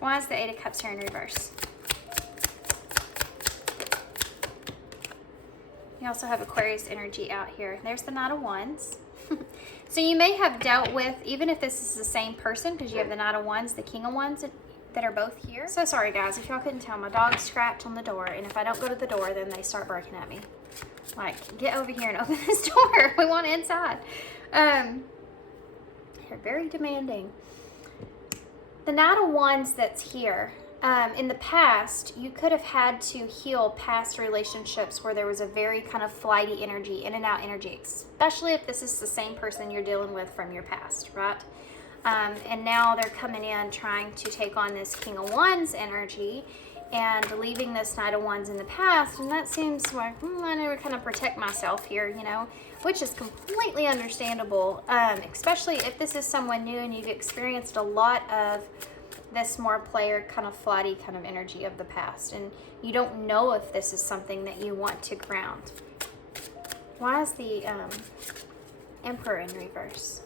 Why is the Eight of Cups here in reverse? You also have Aquarius energy out here. There's the Knight of Wands. So you may have dealt with, even if this is the same person, because you have the Knight of Wands, the King of Wands that are both here. So sorry guys, if y'all couldn't tell, my dogs scratch on the door, and if I don't go to the door, then they start barking at me. Like, get over here and open this door. We want inside. They're very demanding. The Knight of Wands that's here, in the past, you could have had to heal past relationships where there was a very kind of flighty energy, in and out energy, especially if this is the same person you're dealing with from your past, right? And now they're coming in trying to take on this King of Wands energy and leaving this Knight of Wands in the past, and that seems like, I need to kind of protect myself here, you know, which is completely understandable, especially if this is someone new and you've experienced a lot of this more player kind of flighty kind of energy of the past, and you don't know if this is something that you want to ground. Why is the Emperor in reverse?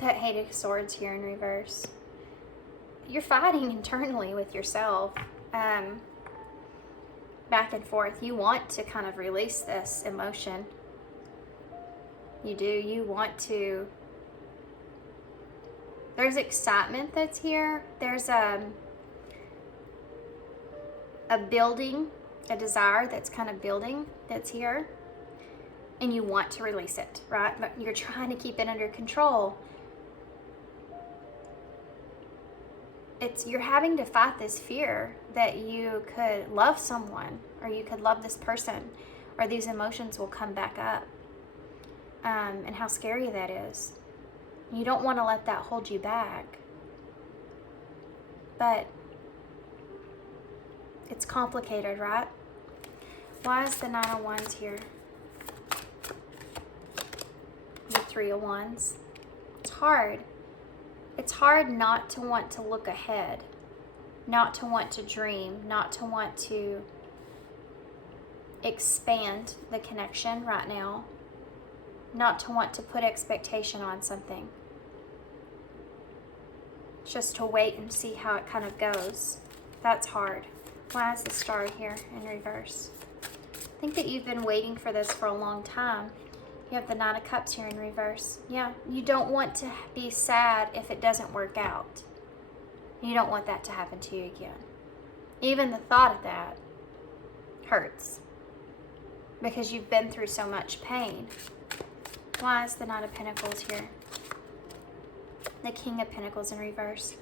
That Eight of Swords here in reverse. You're fighting internally with yourself, back and forth. You want to kind of release this emotion. You do. You want to. There's excitement that's here. There's a building, a desire that's kind of building that's here, and you want to release it, right? But you're trying to keep it under control. You're having to fight this fear that you could love someone, or you could love this person, or these emotions will come back up, and how scary that is. You don't want to let that hold you back, but it's complicated, right? Why is the 9 of Wands here? The 3 of Wands. It's hard. It's hard not to want to look ahead, not to want to dream, not to want to expand the connection right now, not to want to put expectation on something. Just to wait and see how it kind of goes. That's hard. Why is the Star here in reverse? I think that you've been waiting for this for a long time. You have the 9 of Cups here in reverse. Yeah, you don't want to be sad if it doesn't work out. You don't want that to happen to you again. Even the thought of that hurts because you've been through so much pain. Why is the 9 of Pentacles here? The King of Pentacles in reverse.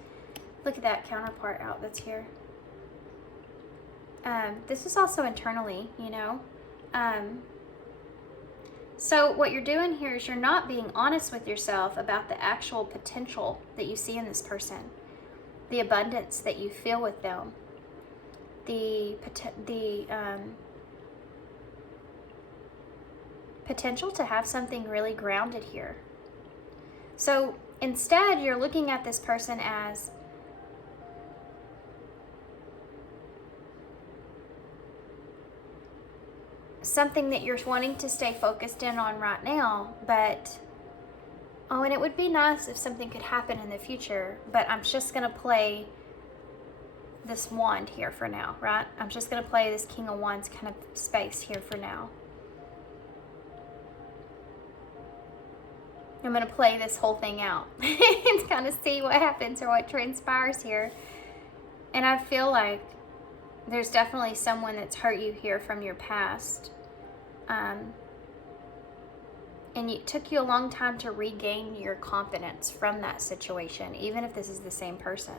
Look at that counterpart out that's here. This is also internally, you know. So what you're doing here is you're not being honest with yourself about the actual potential that you see in this person, the abundance that you feel with them, the potential to have something really grounded here. So instead, you're looking at this person as something that you're wanting to stay focused in on right now, but oh, and it would be nice if something could happen in the future, but I'm just going to play this wand here for now, right? I'm just going to play this King of Wands kind of space here for now. I'm going to play this whole thing out and kind of see what happens or what transpires here. And I feel like there's definitely someone that's hurt you here from your past. And it took you a long time to regain your confidence from that situation, even if this is the same person.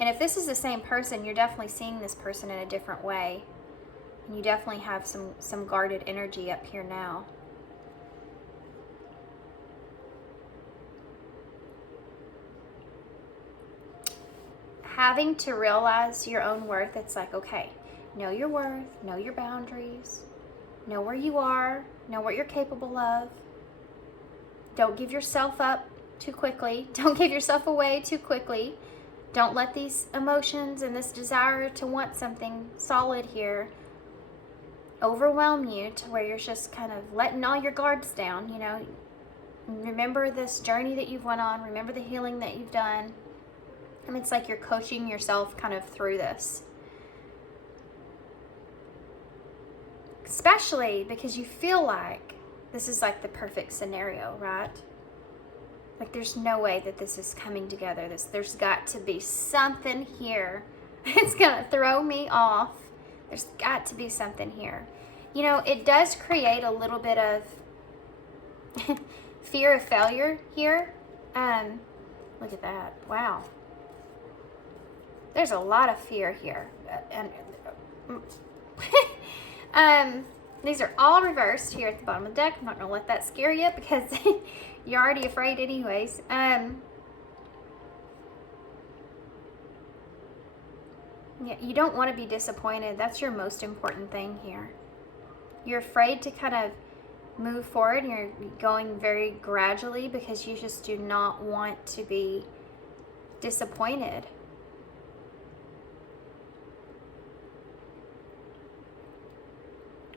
And if this is the same person, you're definitely seeing this person in a different way. And you definitely have some guarded energy up here now. Having to realize your own worth, it's like, okay, know your worth, know your boundaries, know where you are, know what you're capable of. Don't give yourself up too quickly. Don't give yourself away too quickly. Don't let these emotions and this desire to want something solid here overwhelm you to where you're just kind of letting all your guards down, you know. Remember this journey that you've went on. Remember the healing that you've done. And it's like you're coaching yourself kind of through this. Especially because you feel like this is like the perfect scenario, right? Like there's no way that this is coming together. There's got to be something here. It's going to throw me off. There's got to be something here. You know, it does create a little bit of fear of failure here. Look at that. Wow. There's a lot of fear here. And these are all reversed here at the bottom of the deck. I'm not going to let that scare you because you're already afraid anyways. Yeah, you don't want to be disappointed. That's your most important thing here. You're afraid to kind of move forward. You're going very gradually because you just do not want to be disappointed.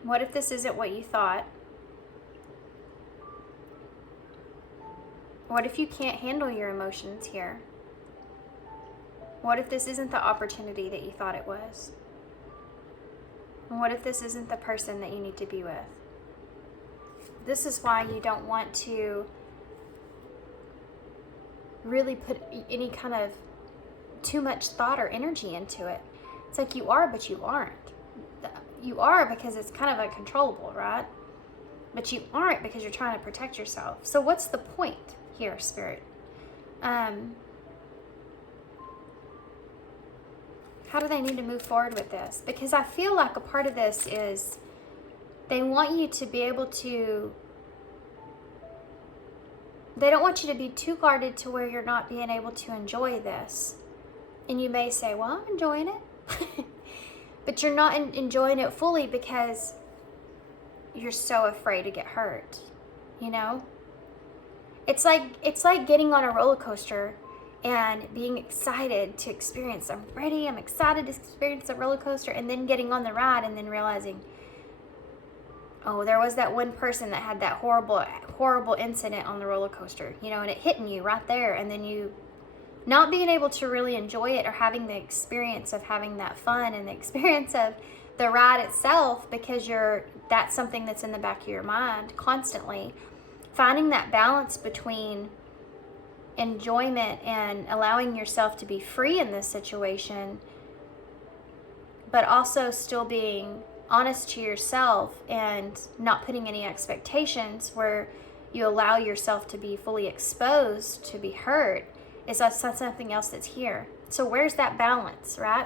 What if this isn't what you thought? What if you can't handle your emotions here? What if this isn't the opportunity that you thought it was? And what if this isn't the person that you need to be with? This is why you don't want to really put any kind of too much thought or energy into it. It's like you are, but you aren't. You are because it's kind of uncontrollable, right? But you aren't because you're trying to protect yourself. So what's the point here, Spirit? How do they need to move forward with this? Because I feel like a part of this is they want you to be able to, they don't want you to be too guarded to where you're not being able to enjoy this. And you may say, well, I'm enjoying it. But you're not enjoying it fully because you're so afraid to get hurt, you know? It's like getting on a roller coaster and being excited to experience. I'm excited to experience the roller coaster, and then getting on the ride and then realizing, oh, there was that one person that had that horrible incident on the roller coaster, you know, and it hitting you right there, and then you not being able to really enjoy it or having the experience of having that fun and the experience of the ride itself, because that's something that's in the back of your mind constantly. Finding that balance between enjoyment and allowing yourself to be free in this situation, but also still being honest to yourself and not putting any expectations where you allow yourself to be fully exposed to be hurt, is that's something else that's here. So where's that balance, right?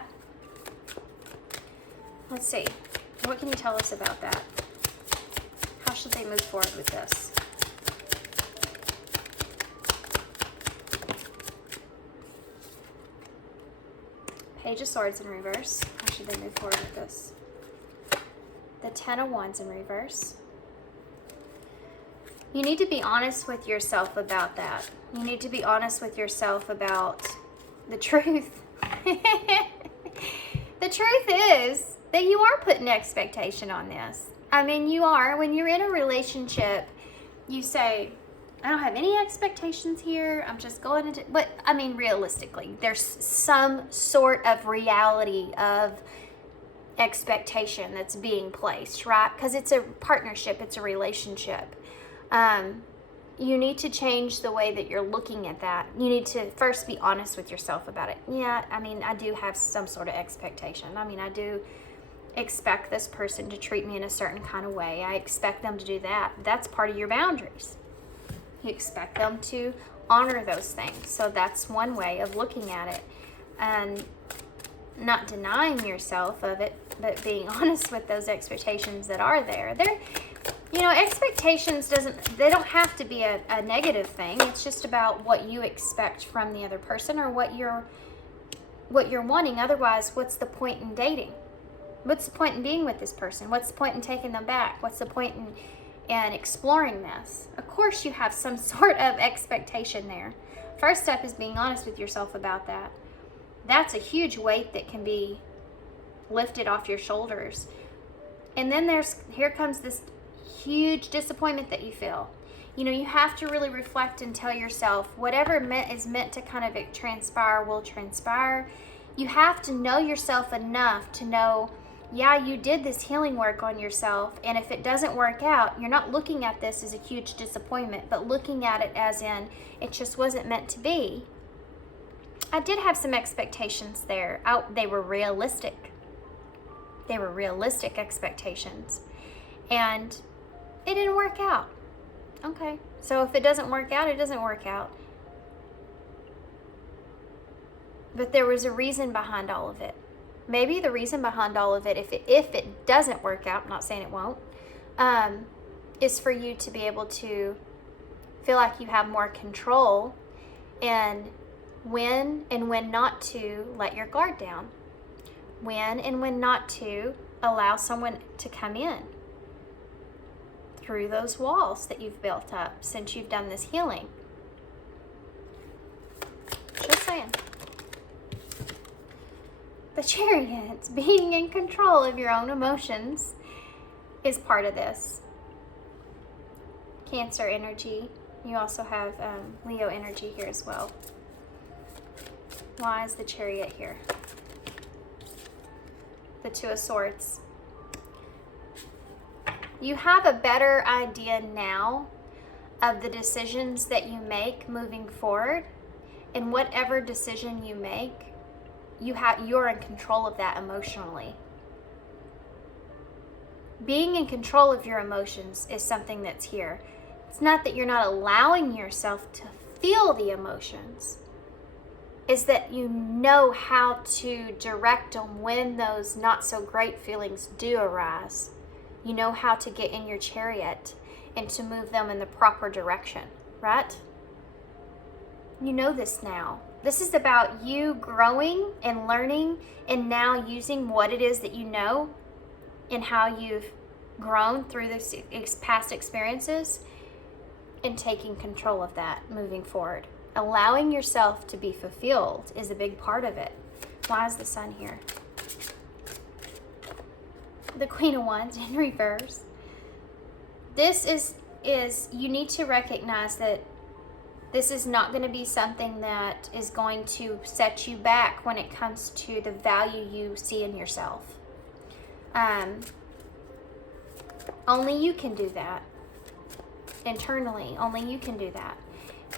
Let's see. What can you tell us about that? How should they move forward with this? Page of Swords in reverse. How should they move forward with this? The Ten of Wands in reverse. You need to be honest with yourself about that. You need to be honest with yourself about the truth. The truth is that you are putting expectation on this. I mean, you are. When you're in a relationship, you say, I don't have any expectations here. I'm just going into, but I mean, realistically, there's some sort of reality of expectation that's being placed, right? Because it's a partnership, it's a relationship. You need to change the way that you're looking at that. You need to first be honest with yourself about it. Yeah, I mean, I do have some sort of expectation. I mean, I do expect this person to treat me in a certain kind of way. I expect them to do that. That's part of your boundaries. You expect them to honor those things. So that's one way of looking at it. And not denying yourself of it, but being honest with those expectations that are there. You know, expectations they don't have to be a negative thing. It's just about what you expect from the other person or what you're wanting. Otherwise, what's the point in dating? What's the point in being with this person? What's the point in taking them back? What's the point in exploring this? Of course, you have some sort of expectation there. First step is being honest with yourself about that. That's a huge weight that can be lifted off your shoulders. And then here comes this huge disappointment that you feel. You know, you have to really reflect and tell yourself whatever is meant to kind of transpire will transpire. You have to know yourself enough to know, yeah, you did this healing work on yourself, and if it doesn't work out, you're not looking at this as a huge disappointment, but looking at it as in, it just wasn't meant to be. I did have some expectations there. They were realistic. They were realistic expectations. And it didn't work out. Okay. So if it doesn't work out, it doesn't work out. But there was a reason behind all of it. Maybe the reason behind all of it, if it doesn't work out, I'm not saying it won't, is for you to be able to feel like you have more control and when and when not to let your guard down. When and when not to allow someone to come in through those walls that you've built up since you've done this healing. Just saying. The Chariot, being in control of your own emotions, is part of this. Cancer energy. You also have Leo energy here as well. Why is the Chariot here? The Two of Swords. You have a better idea now of the decisions that you make moving forward, and whatever decision you make, you're in control of that emotionally. Being in control of your emotions is something that's here. It's not that you're not allowing yourself to feel the emotions. It's that you know how to direct them when those not so great feelings do arise. You know how to get in your chariot and to move them in the proper direction, right? You know this now. This is about you growing and learning and now using what it is that you know and how you've grown through this past experiences and taking control of that moving forward. Allowing yourself to be fulfilled is a big part of it. Why is the Sun here? The Queen of Wands in reverse. This is you need to recognize that this is not going to be something that is going to set you back when it comes to the value you see in yourself. Only you can do that. Internally, only you can do that.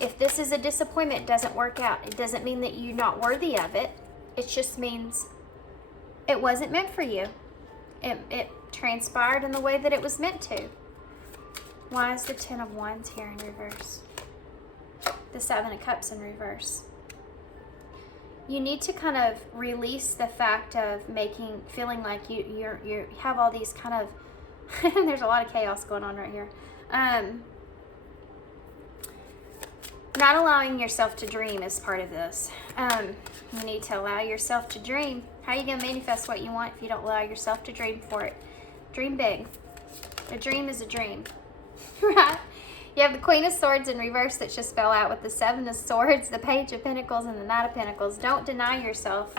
If this is a disappointment, it doesn't work out. It doesn't mean that you're not worthy of it. It just means it wasn't meant for you. It transpired in the way that it was meant to. Why is the Ten of Wands here in reverse? The Seven of Cups in reverse. You need to kind of release the fact of feeling like you have all these kind of there's a lot of chaos going on right here. Not allowing yourself to dream is part of this. You need to allow yourself to dream. How are you going to manifest what you want if you don't allow yourself to dream for it? Dream big. A dream is a dream. Right? You have the Queen of Swords in reverse that just fell out with the Seven of Swords, the Page of Pentacles, and the Knight of Pentacles. Don't deny yourself.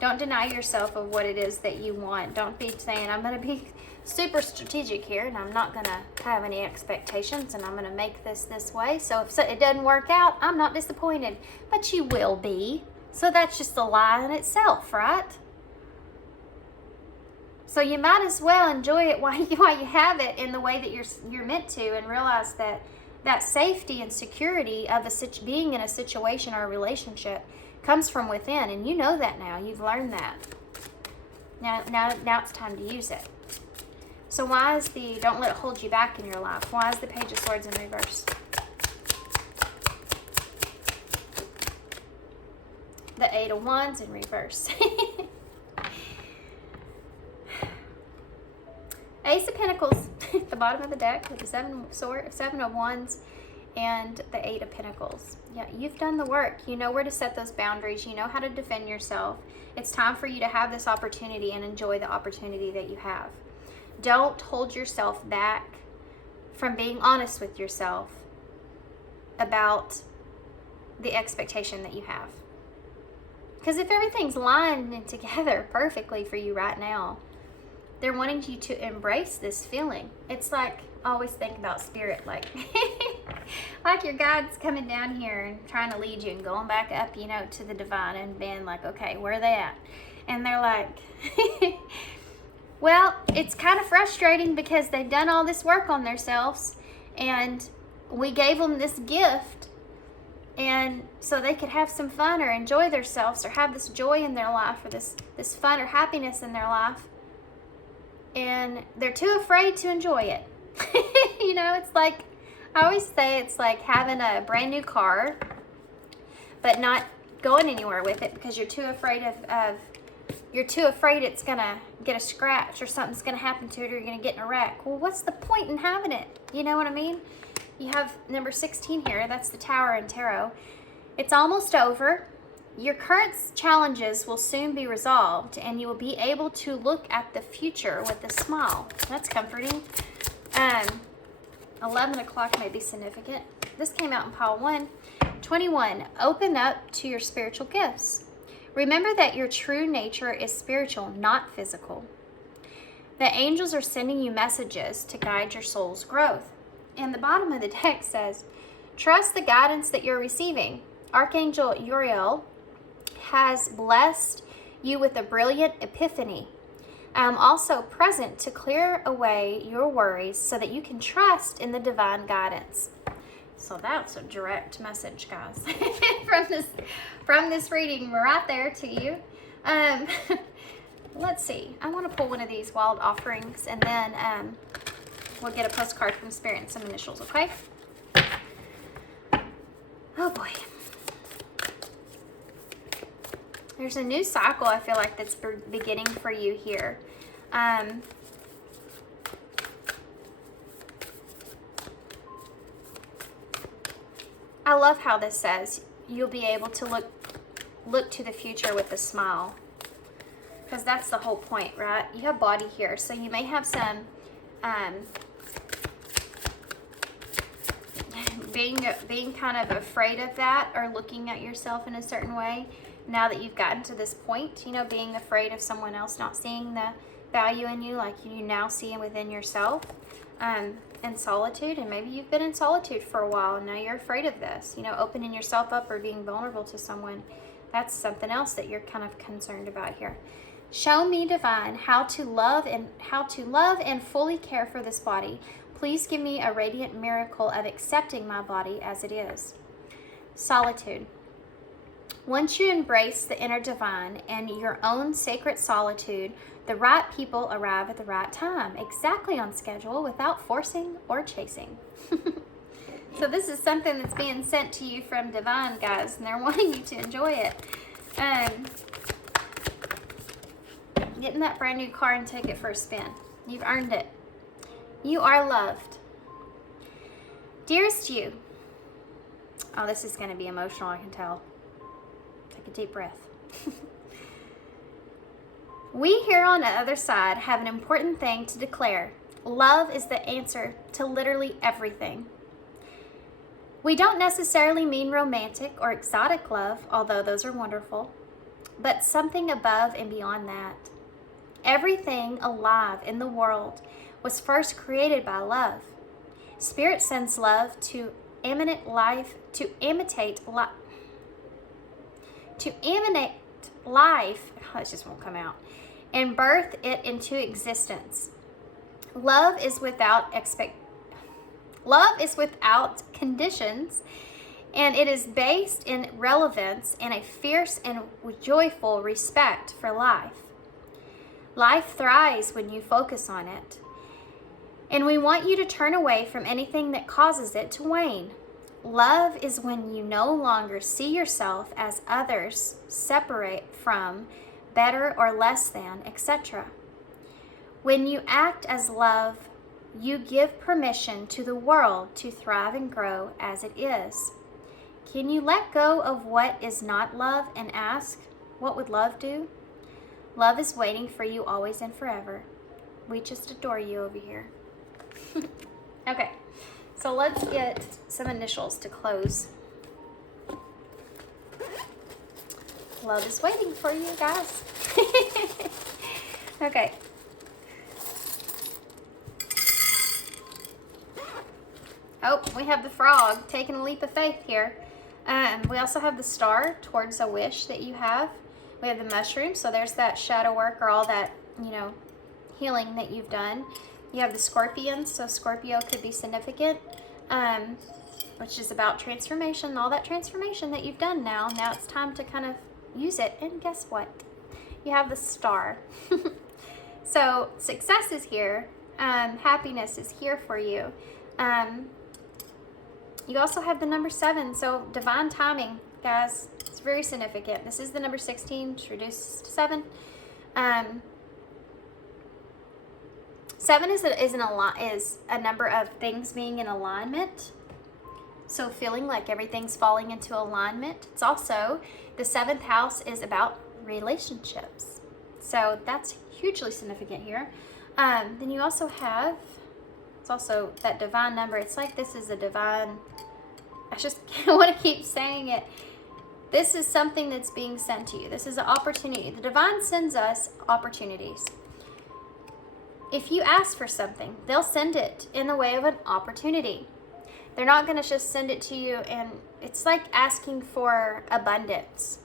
Don't deny yourself of what it is that you want. Don't be saying, I'm going to be super strategic here and I'm not going to have any expectations and I'm going to make this way. So if it doesn't work out, I'm not disappointed. But you will be. So that's just a lie in itself, right? So you might as well enjoy it while you have it in the way that you're meant to, and realize that safety and security of being in a situation or a relationship comes from within, and you know that now. You've learned that. Now it's time to use it. So why is don't let it hold you back in your life? Why is the Page of Swords in reverse? The Eight of Wands in reverse. Ace of Pentacles at the bottom of the deck with the Seven of Wands and the Eight of Pentacles. Yeah, you've done the work. You know where to set those boundaries. You know how to defend yourself. It's time for you to have this opportunity and enjoy the opportunity that you have. Don't hold yourself back from being honest with yourself about the expectation that you have. Because if everything's lined together perfectly for you right now, they're wanting you to embrace this feeling. It's like, I always think about spirit, like your guides coming down here and trying to lead you and going back up, to the divine and being like, okay, where are they at? And they're like, well, it's kind of frustrating because they've done all this work on themselves and we gave them this gift and so they could have some fun or enjoy themselves or have this joy in their life or this fun or happiness in their life. And they're too afraid to enjoy it. It's like, I always say it's like having a brand new car, but not going anywhere with it because you're too afraid it's gonna get a scratch or something's gonna happen to it or you're gonna get in a wreck. Well, what's the point in having it? You know what I mean? You have number 16 here. That's the Tower in Tarot. It's almost over. Your current challenges will soon be resolved and you will be able to look at the future with a smile. That's comforting. 11 o'clock may be significant. This came out in pile 1. 21, open up to your spiritual gifts. Remember that your true nature is spiritual, not physical. The angels are sending you messages to guide your soul's growth. And the bottom of the deck says, trust the guidance that you're receiving. Archangel Uriel has blessed you with a brilliant epiphany. I am also present to clear away your worries so that you can trust in the divine guidance. So that's a direct message, guys, from this reading right there to you. Um, let's see. I want to pull one of these wild offerings, and then we'll get a postcard from Spirit and some initials, okay? Oh boy. There's a new cycle, I feel like, that's beginning for you here. I love how this says you'll be able to look to the future with a smile, because that's the whole point, right? You have body here, so you may have some being kind of afraid of that, or looking at yourself in a certain way now that you've gotten to this point, you know, being afraid of someone else not seeing the value in you like you now see within yourself, and solitude. And maybe you've been in solitude for a while and now you're afraid of this, you know, opening yourself up or being vulnerable to someone. That's something else that you're kind of concerned about here. Show me, divine, how to love and fully care for this body. Please give me a radiant miracle of accepting my body as it is. Solitude. Once you embrace the inner divine and your own sacred solitude, the right people arrive at the right time, exactly on schedule, without forcing or chasing. So this is something that's being sent to you from divine, guys, and they're wanting you to enjoy it. Getting that brand new car and take it for a spin. You've earned it. You are loved. Dearest you. Oh, this is going to be emotional, I can tell. Take a deep breath. We here on the other side have an important thing to declare. Love is the answer to literally everything. We don't necessarily mean romantic or exotic love, although those are wonderful, but something above and beyond that. Everything alive in the world was first created by love. Spirit sends love to emanate life, to emanate life. Oh, it just won't come out. And birth it into existence. Love is without conditions, and it is based in relevance and a fierce and joyful respect for life. Life thrives when you focus on it, and we want you to turn away from anything that causes it to wane. Love is when you no longer see yourself as others, separate from, better or less than, etc. When you act as love, you give permission to the world to thrive and grow as it is. Can you let go of what is not love and ask, what would love do? Love is waiting for you always and forever. We just adore you over here. Okay, so let's get some initials to close. Love is waiting for you, guys. Okay. Oh, we have the frog taking a leap of faith here. We also have the star towards a wish that you have. We have the mushroom, so there's that shadow work or all that, you know, healing that you've done. You have the scorpion, so Scorpio could be significant, which is about transformation, all that transformation that you've done now. Now it's time to kind of use it, and guess what? You have the star. So success is here. Happiness is here for you. You also have the number 7, so divine timing, guys. It's very significant. This is the number 16, it's reduced to 7. 7 is a number of things being in alignment. So feeling like everything's falling into alignment. It's also, the 7th house is about relationships. So that's hugely significant here. Then you also have, it's also that divine number. It's like this is a divine, I just want to keep saying it. This is something that's being sent to you. This is an opportunity. The divine sends us opportunities. If you ask for something, they'll send it in the way of an opportunity. They're not going to just send it to you, and it's like asking for abundance.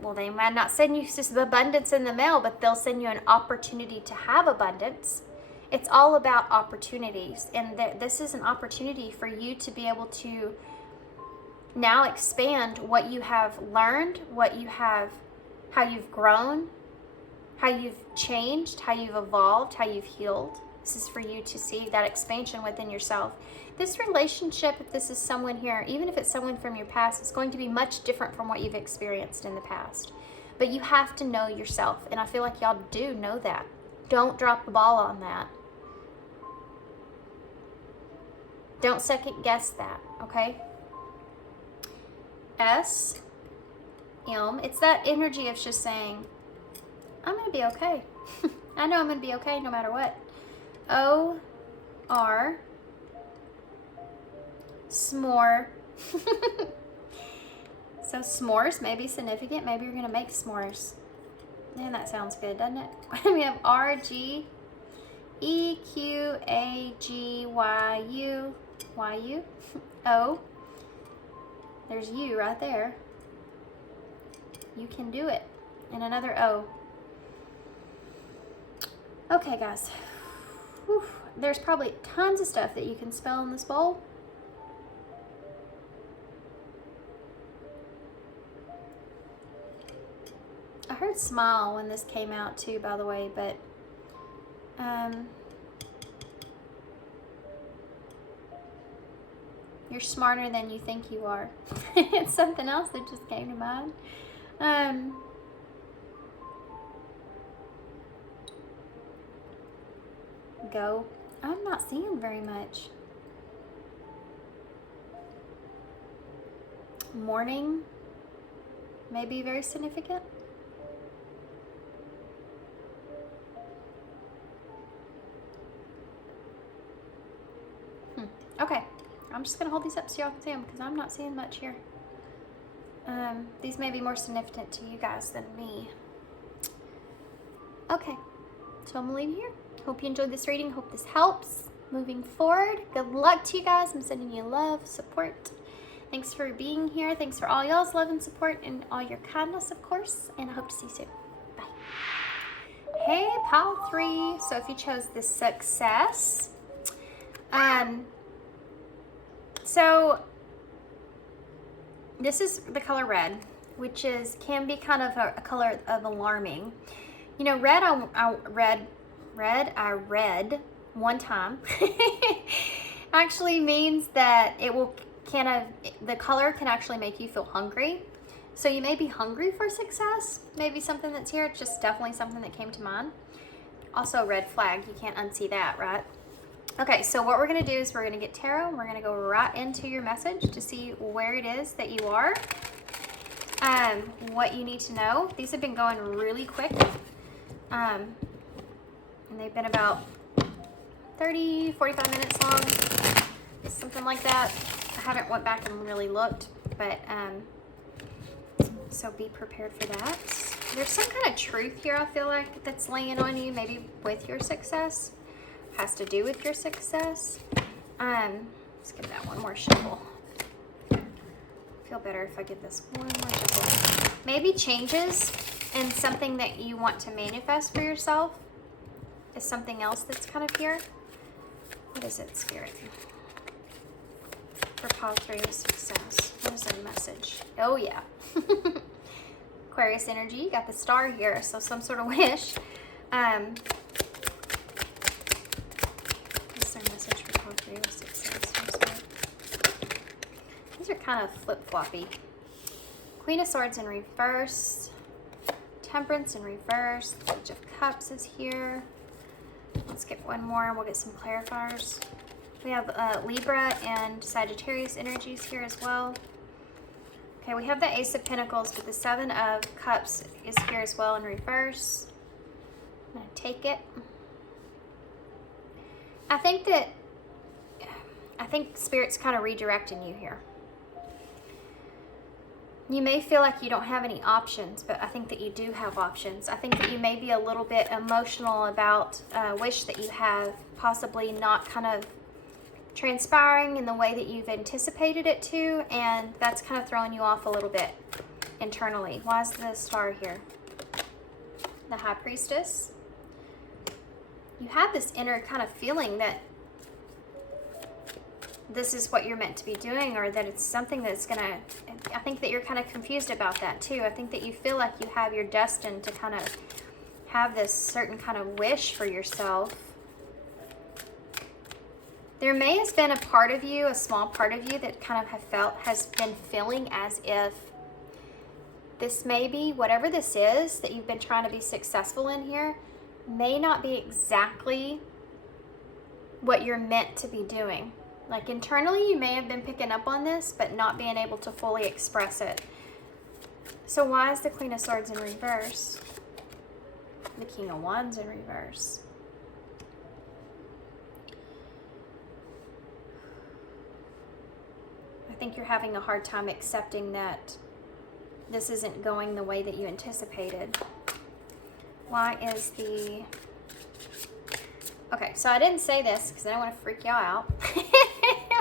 Well, they might not send you just abundance in the mail, but they'll send you an opportunity to have abundance. It's all about opportunities, and this is an opportunity for you to be able to now expand what you have learned, what you have how you've grown, how you've changed, how you've evolved, how you've healed. This is for you to see that expansion within yourself. This relationship, if this is someone here, even if it's someone from your past, is going to be much different from what you've experienced in the past. But you have to know yourself, and I feel like y'all do know that. Don't drop the ball on that. Don't second guess that, okay? S, M, it's that energy of just saying, I'm going to be okay. I know I'm going to be okay no matter what. O, R, s'more. So s'mores may be significant. Maybe you're going to make s'mores. Man, that sounds good, doesn't it? We have R, G, E, Q, A, G, Y, U, Y, U, O. There's you right there. You can do it. And another O. Okay, guys. Whew. There's probably tons of stuff that you can spell in this bowl. I heard smile when this came out too, by the way, but you're smarter than you think you are. It's something else that just came to mind. Go. I'm not seeing very much. Morning may be very significant. Okay, I'm just gonna hold these up so y'all can see them because I'm not seeing much here. These may be more significant to you guys than me. Okay, so I'm gonna leave you here. Hope you enjoyed this reading. Hope this helps moving forward. Good luck to you guys. I'm sending you love, support. Thanks for being here. Thanks for all y'all's love and support and all your kindness, of course. And I hope to see you soon. Bye. Hey, pile 3. So if you chose the success, so this is the color red, which can be kind of a color of alarming. You know, red, I read one time, actually means that the color can actually make you feel hungry. So you may be hungry for success, maybe something that's here. It's just definitely something that came to mind. Also, red flag, you can't unsee that, right? Okay, so what we're gonna do is we're gonna get tarot and we're gonna go right into your message to see where it is that you are, what you need to know. These have been going really quick, and they've been about 30, 45 minutes long, something like that. I haven't went back and really looked, but so be prepared for that. There's some kind of truth here, I feel like, that's laying on you, maybe with your success. Has to do with your success. Let's give that one more shuffle. Feel better if I give this one more shuffle. Maybe changes in something that you want to manifest for yourself is something else that's kind of here. What is it, Spirit? For pile 3 of success. What is their message? Oh yeah. Aquarius energy. You got the star here, so some sort of wish. What's their message for pile 3 of success? These are kind of flip-floppy. Queen of Swords in reverse. Temperance in reverse. Page of Cups is here. Let's get one more and we'll get some clarifiers. We have Libra and Sagittarius energies here as well. Okay, we have the Ace of Pentacles, but the 7 of Cups is here as well in reverse. I'm going to take it. I think Spirit's kind of redirecting you here. You may feel like you don't have any options, but I think that you do have options. I think that you may be a little bit emotional about a wish that you have possibly not kind of transpiring in the way that you've anticipated it to, and that's kind of throwing you off a little bit internally. Why is the star here? The High Priestess. You have this inner kind of feeling that this is what you're meant to be doing, or that it's something that's gonna, I think that you're kind of confused about that too. I think that you feel like you're destined to kind of have this certain kind of wish for yourself. There may have been a part of you, a small part of you, that kind of has been feeling as if this may be, whatever this is that you've been trying to be successful in here, may not be exactly what you're meant to be doing. Like internally, you may have been picking up on this, but not being able to fully express it. So why is the Queen of Swords in reverse? The King of Wands in reverse. I think you're having a hard time accepting that this isn't going the way that you anticipated. Why is the... Okay, so I didn't say this because I don't want to freak y'all out.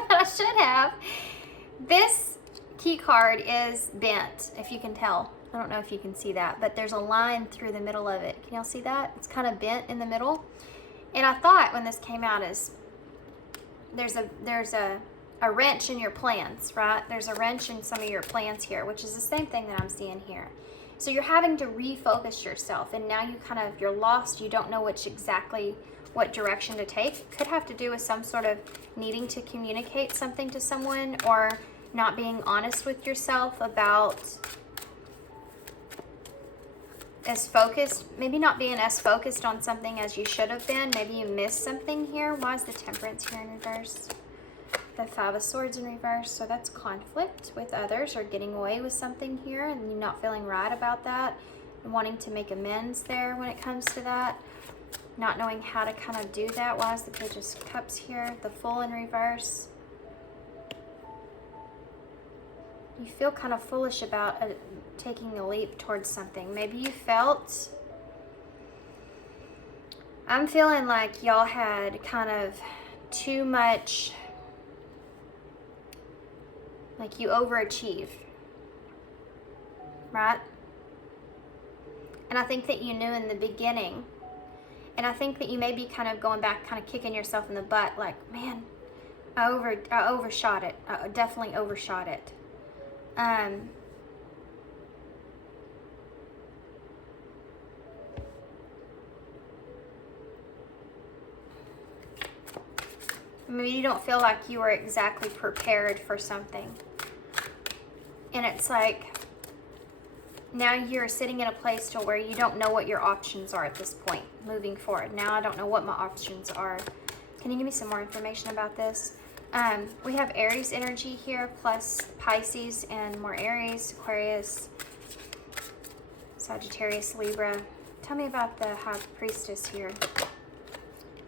But I should have. This key card is bent, if you can tell. I don't know if you can see that, but there's a line through the middle of it. Can y'all see that? It's kind of bent in the middle. And I thought when this came out is there's a wrench in your plans, right? There's a wrench in some of your plans here, which is the same thing that I'm seeing here. So you're having to refocus yourself, and now you're lost. You don't know what direction to take. Could have to do with some sort of needing to communicate something to someone, or not being honest with yourself about maybe not being as focused on something as you should have been. Maybe you missed something here. Why is the Temperance here in reverse? The Five of Swords in reverse. So that's conflict with others, or getting away with something here, and you not feeling right about that, and wanting to make amends there when it comes to that. Not knowing how to kind of do that. Why is the Page of Cups here? The Fool in reverse. You feel kind of foolish about taking a leap towards something. Maybe you felt... I'm feeling like y'all had kind of too much... Like you overachieved. Right? And I think that you knew in the beginning... And I think that you may be kind of going back, kind of kicking yourself in the butt, like, man, I overshot it. I definitely overshot it. Maybe you don't feel like you were exactly prepared for something. And it's like, now you're sitting in a place to where you don't know what your options are at this point, moving forward. Now I don't know what my options are. Can you give me some more information about this? We have Aries energy here, plus Pisces and more Aries, Aquarius, Sagittarius, Libra. Tell me about the High Priestess here.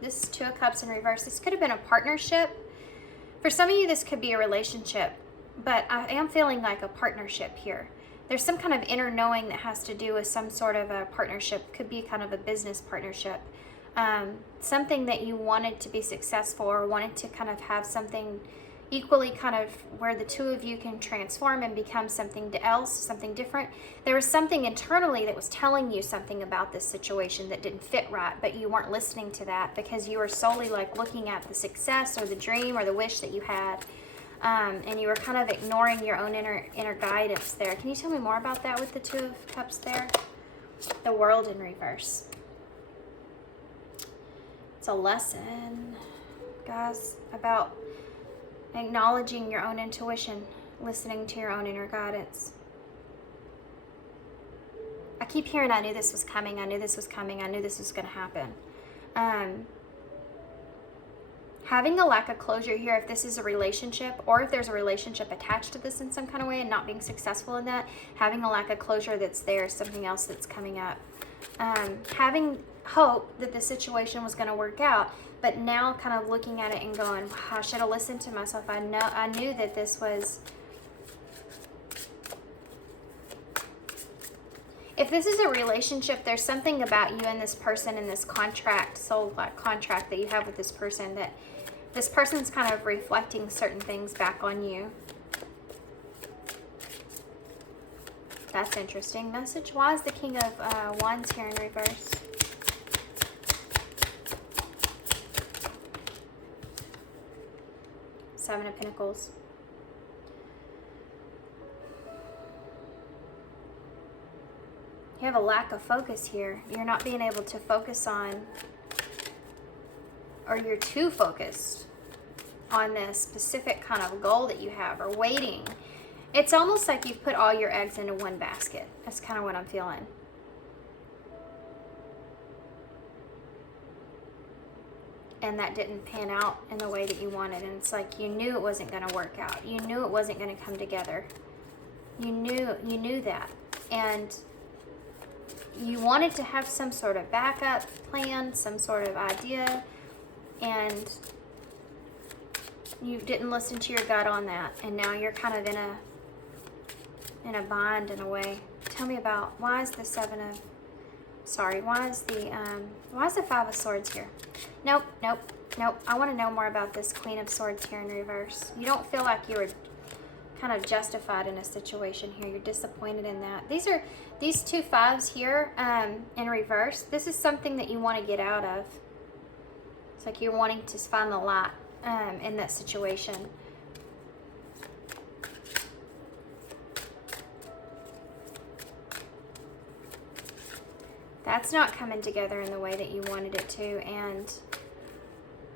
This is Two of Cups in reverse. This could have been a partnership. For some of you, this could be a relationship, but I am feeling like a partnership here. There's some kind of inner knowing that has to do with some sort of a partnership. Could be kind of a business partnership. Something that you wanted to be successful, or wanted to kind of have something equally kind of where the two of you can transform and become something else, something different. There was something internally that was telling you something about this situation that didn't fit right, but you weren't listening to that because you were solely like looking at the success or the dream or the wish that you had. And you were kind of ignoring your own inner guidance there. Can you tell me more about that with the Two of Cups there? The World in reverse. It's a lesson, guys, about acknowledging your own intuition, listening to your own inner guidance. I keep hearing, I knew this was coming, I knew this was coming, I knew this was going to happen. Having a lack of closure here, if this is a relationship, or if there's a relationship attached to this in some kind of way and not being successful in that, having a lack of closure that's there, something else that's coming up. Having hope that the situation was going to work out, but now kind of looking at it and going, wow, I should have listened to myself. I knew that this was... If this is a relationship, there's something about you and this person in this contract, soul-like contract that you have with this person, that this person's kind of reflecting certain things back on you. That's interesting. Message. Why is the King of Wands here in reverse? Seven of Pentacles. You have a lack of focus here. You're not being able to focus on, or you're too focused on this specific kind of goal that you have, or waiting. It's almost like you've put all your eggs into one basket. That's kind of what I'm feeling. And that didn't pan out in the way that you wanted. And it's like you knew it wasn't going to work out. You knew it wasn't going to come together. You knew that. And you wanted to have some sort of backup plan, some sort of idea, and you didn't listen to your gut on that. And now you're kind of in a bind in a way. Tell me about, why is the why is the Five of Swords here? Nope. I want to know more about this Queen of Swords here in reverse. You don't feel like you were kind of justified in a situation here. You're disappointed in that. These two fives here in reverse. This is something that you want to get out of. It's like you're wanting to find the light in that situation. That's not coming together in the way that you wanted it to, and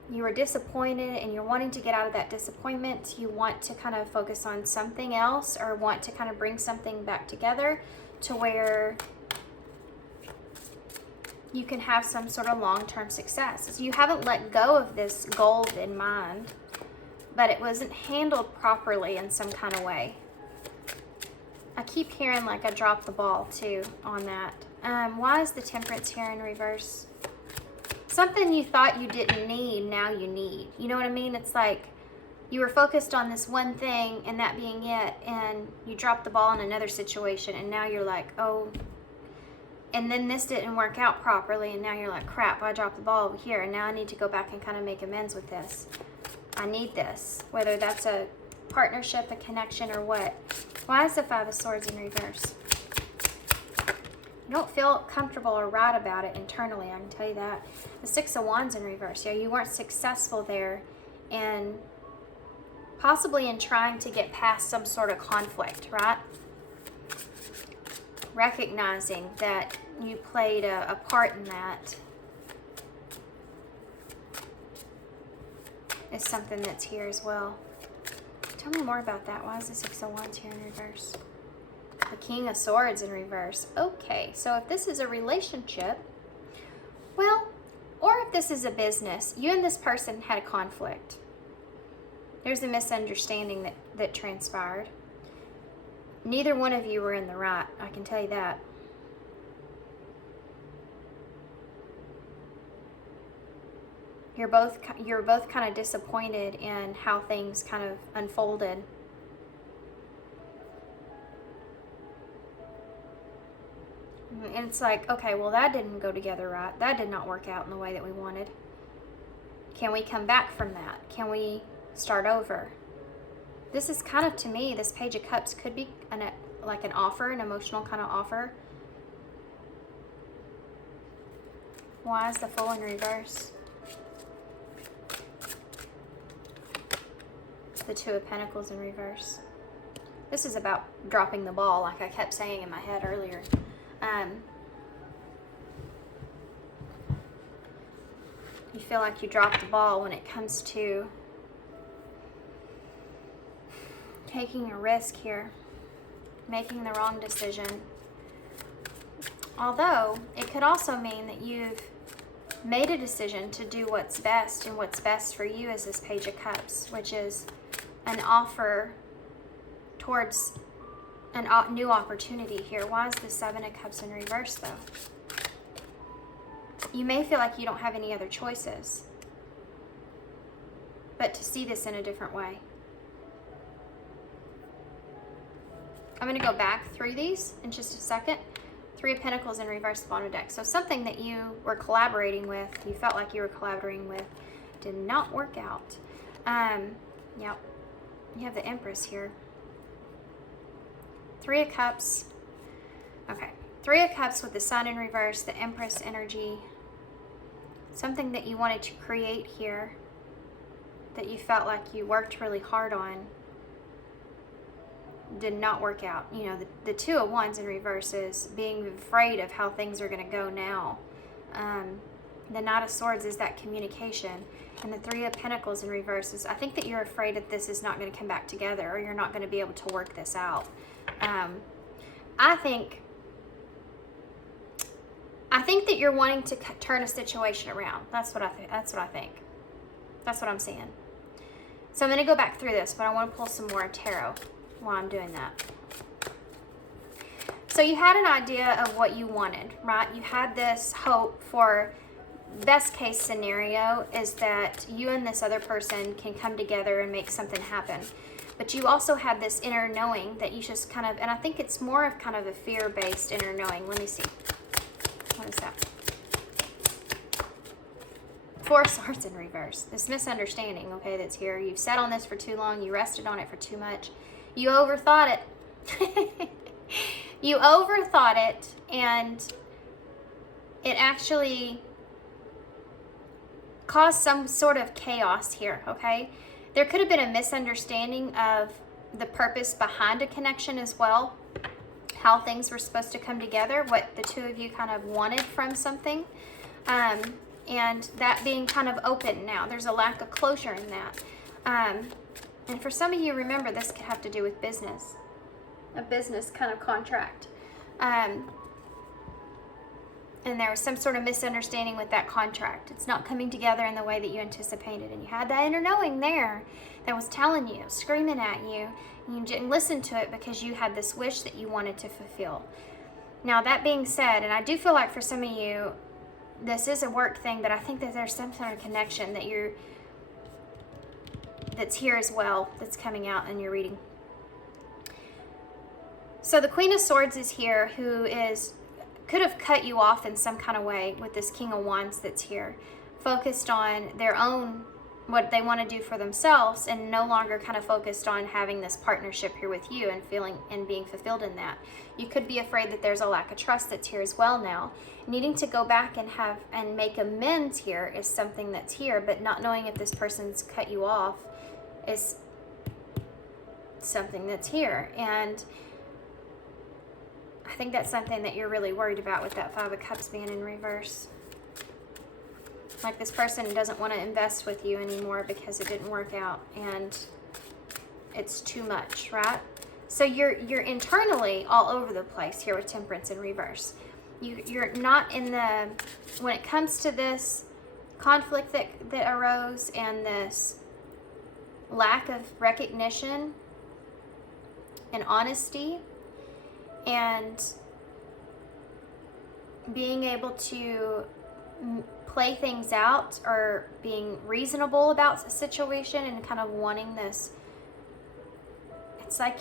you were disappointed and you're wanting to get out of that disappointment. You want to kind of focus on something else, or want to kind of bring something back together to where you can have some sort of long-term success. So you haven't let go of this goal in mind, but it wasn't handled properly in some kind of way. I keep hearing like I dropped the ball too on that. Why is the Temperance here in reverse? Something you thought you didn't need, now you need. You know what I mean? It's like you were focused on this one thing and that being it, and you dropped the ball in another situation, and now you're like, oh, and then this didn't work out properly, and now you're like, crap, I dropped the ball over here, and now I need to go back and kind of make amends with this. I need this, whether that's a partnership, a connection, or what. Why is the Five of Swords in reverse? You don't feel comfortable or right about it internally, I can tell you that. The Six of Wands in reverse. Yeah, you weren't successful there, and possibly in trying to get past some sort of conflict, right? Recognizing that you played a part in that is something that's here as well. Tell me more about that. Why is the Six of Wands here in reverse? The King of Swords in reverse. Okay, so if this is a relationship, well, or if this is a business, you and this person had a conflict. There's a misunderstanding that transpired. Neither one of you were in the right, I can tell you that. You're both kind of disappointed in how things kind of unfolded. And it's like, okay, well, that didn't go together right. That did not work out in the way that we wanted. Can we come back from that? Can we start over? This is kind of, to me, this Page of Cups could be like an offer, an emotional kind of offer. Why is the Fool in reverse? The Two of Pentacles in reverse. This is about dropping the ball, like I kept saying in my head earlier. You feel like you dropped the ball when it comes to taking a risk here, making the wrong decision. Although, it could also mean that you've made a decision to do what's best, and what's best for you is this Page of Cups, which is an offer towards a new opportunity here. Why is the Seven of Cups in reverse, though? You may feel like you don't have any other choices, but to see this in a different way. I'm going to go back through these in just a second. Three of Pentacles in reverse, bottom of deck. So something that you were collaborating with, you felt like you were collaborating with, did not work out. Yep. You have the Empress here. Three of Cups. Okay. Three of Cups with the Sun in reverse, the Empress energy. Something that you wanted to create here. that you felt like you worked really hard on did not work out. You know, the Two of Wands in reverse is being afraid of how things are going to go now. The Knight of Swords is that communication. And the Three of Pentacles in reverse is, I think that you're afraid that this is not going to come back together, or you're not going to be able to work this out. I think that you're wanting to turn a situation around. That's what I think. That's what I'm seeing. So I'm going to go back through this, but I want to pull some more tarot while I'm doing that. So you had an idea of what you wanted, right? You had this hope for, best case scenario is that you and this other person can come together and make something happen. But you also had this inner knowing that you just kind of, and I think it's more of kind of a fear-based inner knowing. Let me see. What is that? Four of Swords in reverse. This misunderstanding, okay, that's here. You've sat on this for too long. You rested on it for too much. You overthought it. You overthought it, and it actually caused some sort of chaos here, okay? There could have been a misunderstanding of the purpose behind a connection as well, how things were supposed to come together, what the two of you kind of wanted from something, and that being kind of open now. There's a lack of closure in that. And for some of you, remember, this could have to do with business, a business kind of contract. And there was some sort of misunderstanding with that contract. It's not coming together in the way that you anticipated. And you had that inner knowing there that was telling you, screaming at you. And you didn't listen to it because you had this wish that you wanted to fulfill. Now, that being said, and I do feel like for some of you, this is a work thing, but I think that there's some sort of connection that that's here as well, that's coming out in your reading. So the Queen of Swords is here, who could have cut you off in some kind of way with this King of Wands that's here, focused on their own, what they want to do for themselves, and no longer kind of focused on having this partnership here with you and feeling and being fulfilled in that. You could be afraid that there's a lack of trust that's here as well now. Needing to go back and make amends here is something that's here, but not knowing if this person's cut you off is something that's here. And I think that's something that you're really worried about with that Five of Cups being in reverse. Like this person doesn't want to invest with you anymore because it didn't work out and it's too much, right? So you're internally all over the place here with Temperance in reverse. You're not in the, when it comes to this conflict that arose and this lack of recognition and honesty, and being able to play things out or being reasonable about a situation and kind of wanting this, it's like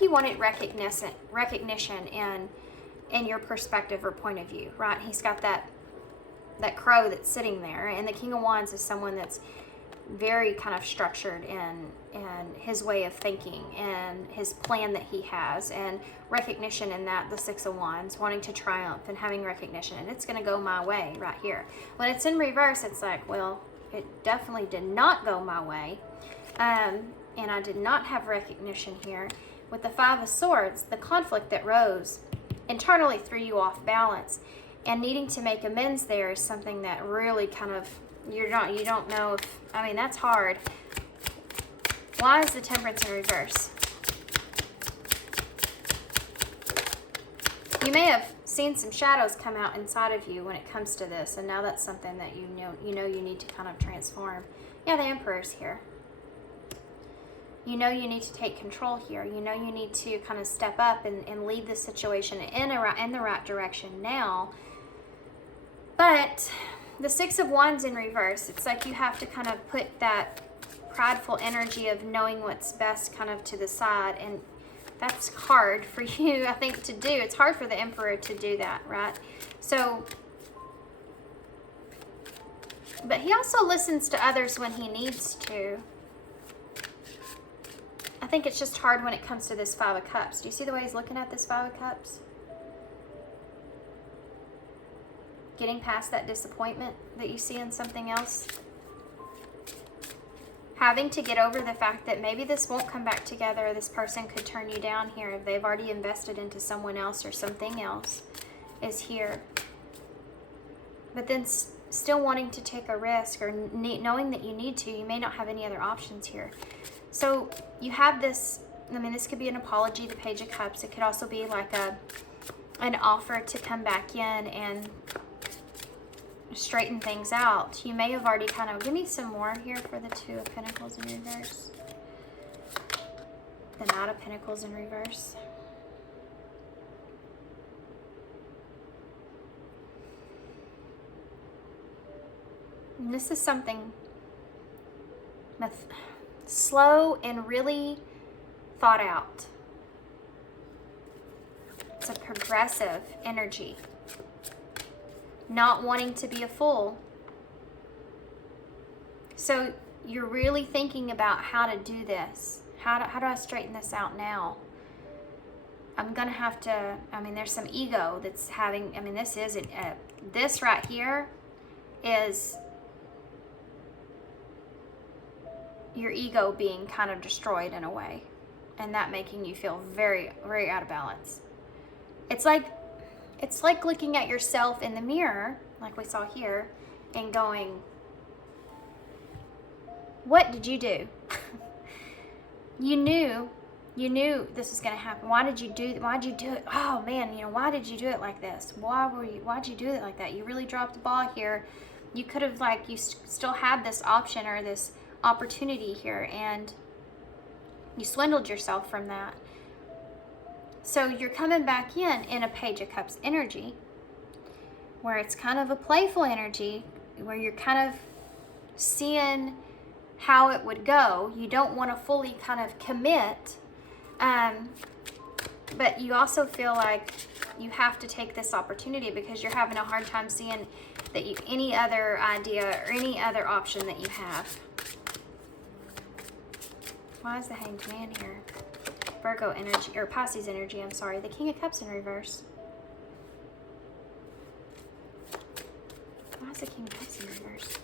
you wanted recognition in your perspective or point of view, right? He's got that crow that's sitting there, and the King of Wands is someone that's very kind of structured in his way of thinking and his plan that he has, and recognition in that, the Six of Wands, wanting to triumph and having recognition, and it's going to go my way right here. When it's in reverse, it's like, well, it definitely did not go my way, and I did not have recognition here. With the Five of Swords, the conflict that rose internally threw you off balance, and needing to make amends there is something that really kind of, you don't know if, I mean, that's hard. Why is the Temperance in reverse? You may have seen some shadows come out inside of you when it comes to this, and now that's something that you know you need to kind of transform. Yeah, the Emperor's here. You know you need to take control here. You know you need to kind of step up and lead the situation in the right direction now. But the Six of Wands in reverse, it's like you have to kind of put that prideful energy of knowing what's best kind of to the side, and that's hard for you, I think, to do. It's hard for the Emperor to do that, right? So, but he also listens to others when he needs to. I think it's just hard when it comes to this Five of Cups. Do you see the way he's looking at this Five of Cups? Getting past that disappointment that you see in something else. having to get over the fact that maybe this won't come back together, or this person could turn you down here if they've already invested into someone else or something else is here. But then still wanting to take a risk, or knowing that you need to, you may not have any other options here. So you have this, I mean, this could be an apology, the Page of Cups. It could also be like an offer to come back in and straighten things out. You may have already kind of, give me some more here for the Two of Pentacles in reverse. The Knight of Pentacles in reverse. And this is something slow and really thought out. It's a progressive energy. Not wanting to be a fool. So you're really thinking about how to do this. How do I straighten this out now? I'm going to have to, I mean, there's some ego that's having, I mean, this isn't, this right here is your ego being kind of destroyed in a way, and that making you feel very, very out of balance. It's like looking at yourself in the mirror, like we saw here, and going, what did you do? You knew this was going to happen. Why'd you do it? Oh man, why did you do it like this? Why'd you do it like that? You really dropped the ball here. You could have, you still had this option or this opportunity here, and you swindled yourself from that. So you're coming back in a Page of Cups energy, where it's kind of a playful energy, where you're kind of seeing how it would go. You don't want to fully kind of commit, but you also feel like you have to take this opportunity because you're having a hard time seeing that any other idea or any other option that you have. Why is the Hanged Man here? Virgo energy, or Pisces energy, I'm sorry. The King of Cups in reverse. Why is the King of Cups in reverse?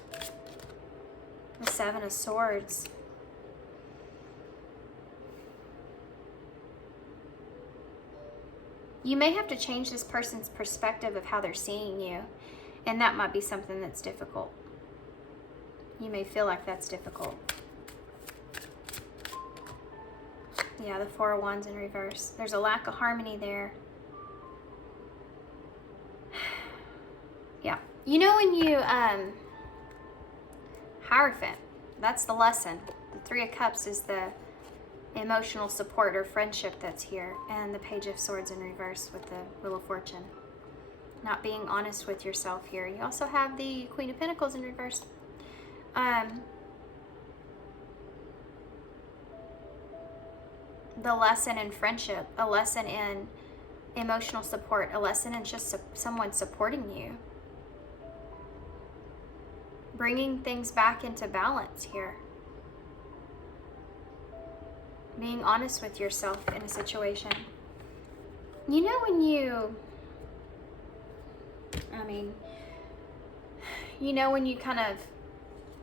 The Seven of Swords. You may have to change this person's perspective of how they're seeing you, and that might be something that's difficult. You may feel like that's difficult. Yeah, the Four of Wands in reverse. There's a lack of harmony there. Yeah. When you, Hierophant, that's the lesson. The Three of Cups is the emotional support or friendship that's here. And the Page of Swords in reverse with the Wheel of Fortune. Not being honest with yourself here. You also have the Queen of Pentacles in reverse. The lesson in friendship, a lesson in emotional support, a lesson in just someone supporting you. Bringing things back into balance here. Being honest with yourself in a situation. When you kind of,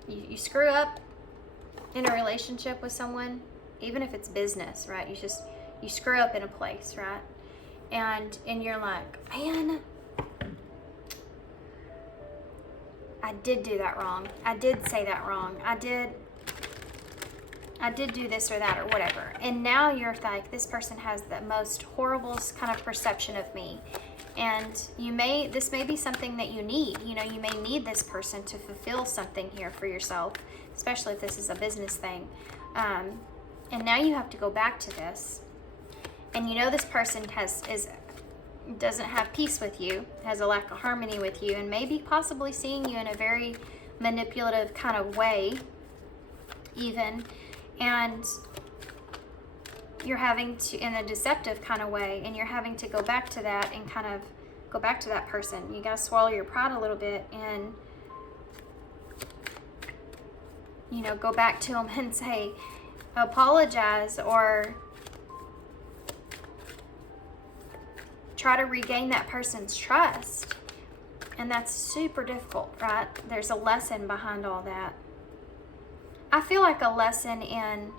you screw up in a relationship with someone, even if it's business, right? You screw up in a place, right? And you're like, man, I did do that wrong. I did say that wrong. I did do this or that or whatever. And now you're like, this person has the most horrible kind of perception of me. And this may be something that you need. You may need this person to fulfill something here for yourself, especially if this is a business thing. And now you have to go back to this. And this person doesn't have peace with you, has a lack of harmony with you, and maybe possibly seeing you in a very manipulative kind of way, even. And you're having to, in a deceptive kind of way, and you're having to go back to that and kind of go back to that person. You got to swallow your pride a little bit and, go back to them and say, apologize, or try to regain that person's trust. And that's super difficult, right? There's a lesson behind all that. I feel like a lesson in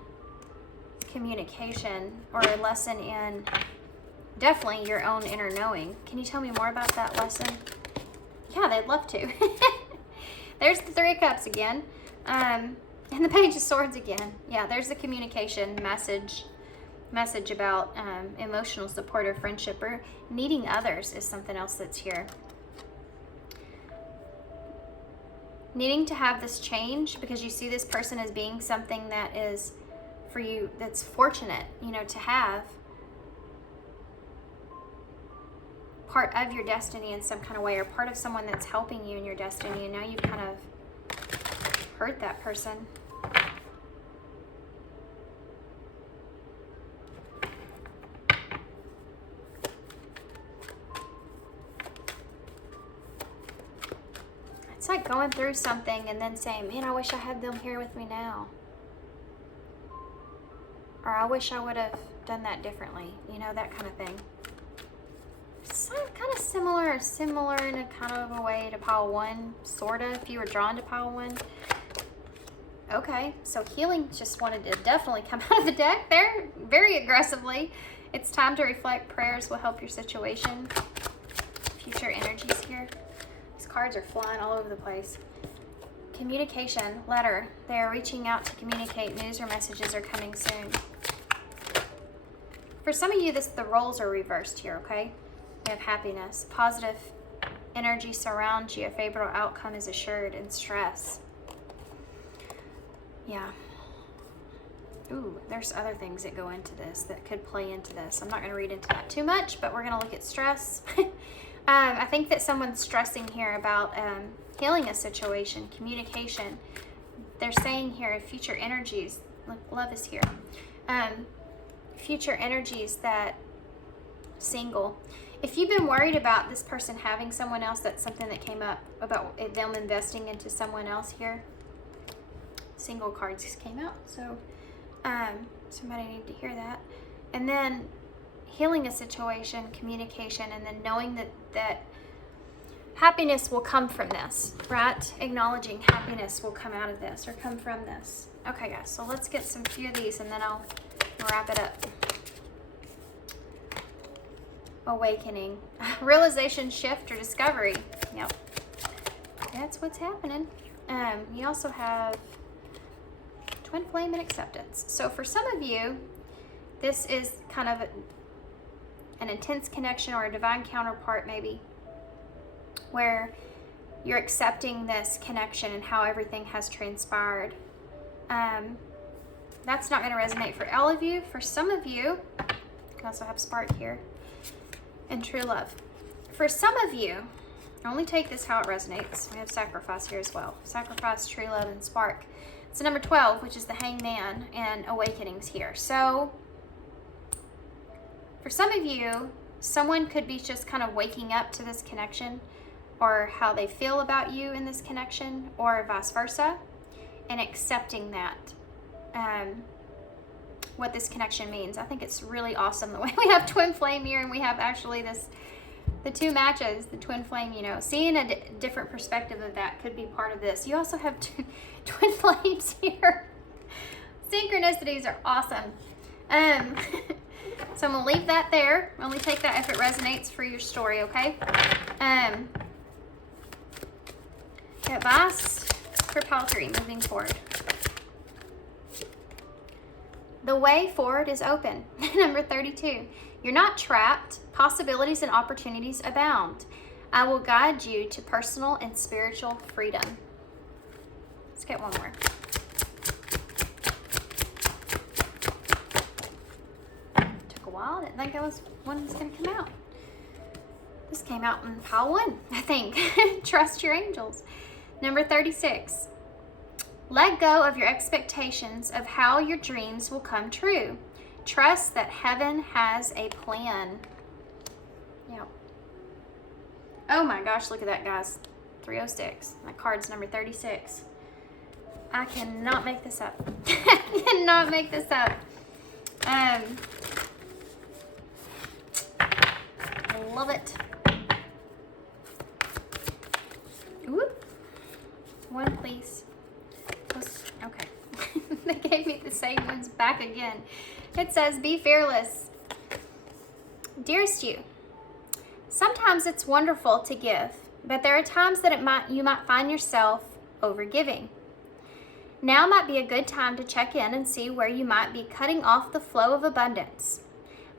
communication, or a lesson in definitely your own inner knowing. Can you tell me more about that lesson? Yeah, they'd love to. There's the Three of Cups again. And the Page of Swords again. Yeah, there's the communication message about emotional support or friendship, or needing others is something else that's here. Needing to have this change because you see this person as being something that is for you, that's fortunate, you know, to have. Part of your destiny in some kind of way, or part of someone that's helping you in your destiny, and now you've kind of hurt that person. It's like going through something and then saying, man, I wish I had them here with me now. Or I wish I would have done that differently. You know, that kind of thing. It's kind of similar in a kind of a way to pile one, sort of, if you were drawn to pile one. Okay, so healing just wanted to definitely come out of the deck there, very aggressively. It's time to reflect. Prayers will help your situation. Future energies here. These cards are flying all over the place. Communication, letter. They are reaching out to communicate. News or messages are coming soon. For some of you, the roles are reversed here, okay? We have happiness. Positive energy surrounds you. A favorable outcome is assured. And stress. Yeah. Ooh, there's other things that go into this that could play into this. I'm not going to read into that too much, but we're going to look at stress. I think that someone's stressing here about healing a situation, communication. They're saying here, future energies. Look, love is here. Future energies that single. If you've been worried about this person having someone else, that's something that came up about them investing into someone else here. Single cards just came out, so somebody needed to hear that. And then healing a situation, communication, and then knowing that happiness will come from this, right? Acknowledging happiness will come out of this or come from this. Okay, guys, so let's get some few of these and then I'll wrap it up. Awakening, realization, shift, or discovery. Yep, that's what's happening. You also have twin flame and acceptance. So for some of you, this is kind of an intense connection or a divine counterpart maybe, where you're accepting this connection and how everything has transpired. That's not going to resonate for all of you. For some of you, you can also have spark here, and true love. For some of you, only take this how it resonates. We have sacrifice here as well. Sacrifice, true love, and spark. It's number 12, which is the hangman, and awakenings here. So for some of you, someone could be just kind of waking up to this connection or how they feel about you in this connection, or vice versa, and accepting that, what this connection means. I think it's really awesome the way we have twin flame here, and we have actually the two matches, the twin flame, you know, seeing a different perspective of that could be part of this. You also have twin flames here. Synchronicities are awesome. So I'm gonna leave that there. Only take that if it resonates for your story, okay? Advice for pile 3, moving forward. The way forward is open. Number 32. You're not trapped. Possibilities and opportunities abound. I will guide you to personal and spiritual freedom. Let's get one more. Took a while. Didn't think that was one that's going to come out. This came out in pile 1, I think. Trust your angels. Number 36. Let go of your expectations of how your dreams will come true. Trust that heaven has a plan. Yep. Oh my gosh, look at that, guys. 306. That card's number 36. I cannot make this up. I cannot make this up. I love it. Whoop. One, please. Okay. They gave me the same ones back again. It says, be fearless. Dearest you, sometimes it's wonderful to give, but there are times that you might find yourself overgiving. Now might be a good time to check in and see where you might be cutting off the flow of abundance.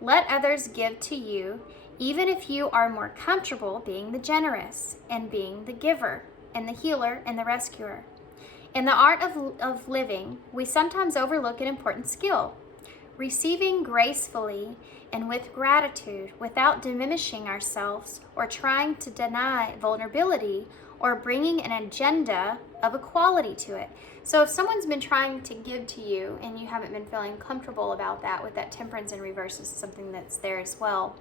Let others give to you, even if you are more comfortable being the generous and being the giver and the healer and the rescuer. In the art of living, we sometimes overlook an important skill: receiving gracefully and with gratitude without diminishing ourselves or trying to deny vulnerability or bringing an agenda of equality to it. So if someone's been trying to give to you and you haven't been feeling comfortable about that, with that temperance in reverse is something that's there as well.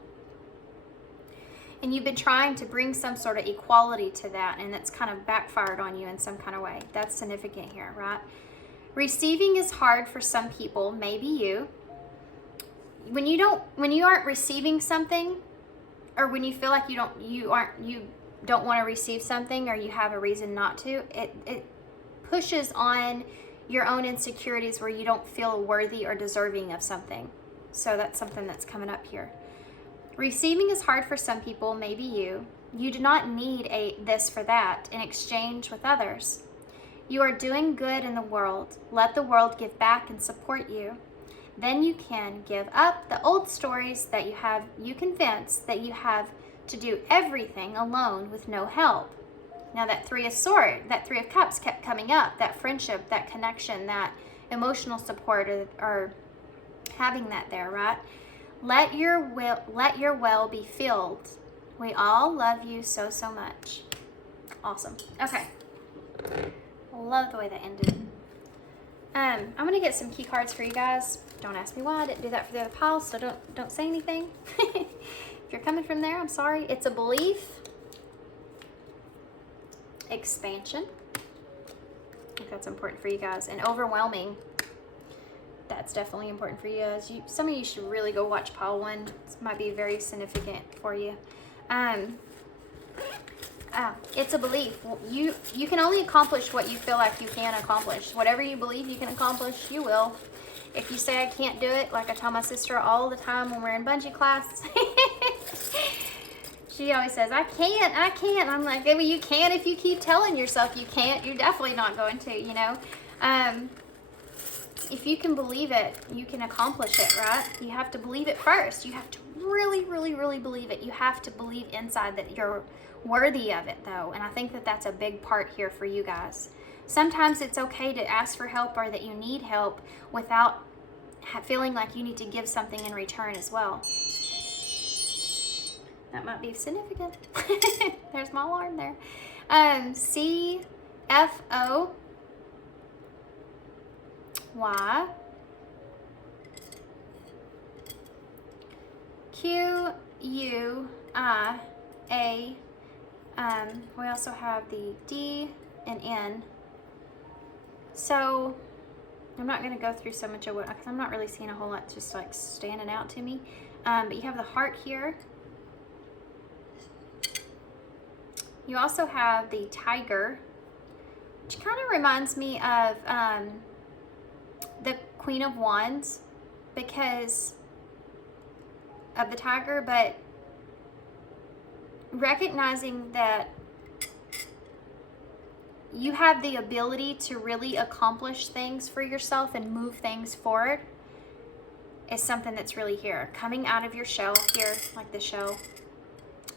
And you've been trying to bring some sort of equality to that, and that's kind of backfired on you in some kind of way. That's significant here, right? Receiving is hard for some people, maybe you. When you aren't receiving something, or when you feel like you don't want to receive something, or you have a reason not to, it pushes on your own insecurities where you don't feel worthy or deserving of something. So that's something that's coming up here. Receiving is hard for some people, maybe you. You do not need this for that in exchange with others. You are doing good in the world. Let the world give back and support you. Then you can give up the old stories that you convince that you have to do everything alone with no help. Now that Three of Cups kept coming up, that friendship, that connection, that emotional support, or having that there, right? Let your well be filled. We all love you so, so much. Awesome. Okay. Love the way that ended. I'm gonna get some key cards for you guys. Don't ask me why. I didn't do that for the other pile, so don't say anything. If you're coming from there, I'm sorry. It's a belief. Expansion. I think that's important for you guys. And overwhelming. That's definitely important for you guys. Some of you should really go watch pile 1. This might be very significant for you. It's a belief. You can only accomplish what you feel like you can accomplish. Whatever you believe you can accomplish, you will. If you say I can't do it, like I tell my sister all the time when we're in bungee class, she always says, I can't. I'm like, well, you can if you keep telling yourself you can't. You're definitely not going to, you know. If you can believe it, you can accomplish it, right? You have to believe it first. You have to really, really, really believe it. You have to believe inside that you're worthy of it, though. And I think that that's a big part here for you guys. Sometimes it's okay to ask for help, or that you need help, without feeling like you need to give something in return as well. That might be significant. There's my alarm there. CFO. Y Q U I A. We also have the D and N. So I'm not going to go through so much of what, because I'm not really seeing a whole lot just like standing out to me. But you have the heart here. You also have the tiger, which kind of reminds me of the Queen of Wands because of the tiger, but recognizing that you have the ability to really accomplish things for yourself and move things forward is something that's really here. Coming out of your shell here, like the shell,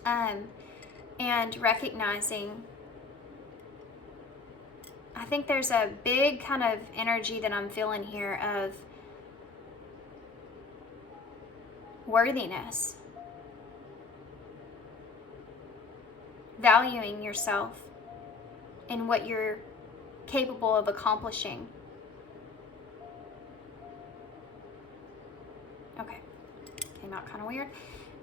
and recognizing, I think there's a big kind of energy that I'm feeling here of worthiness, valuing yourself and what you're capable of accomplishing. Okay, came out kind of weird.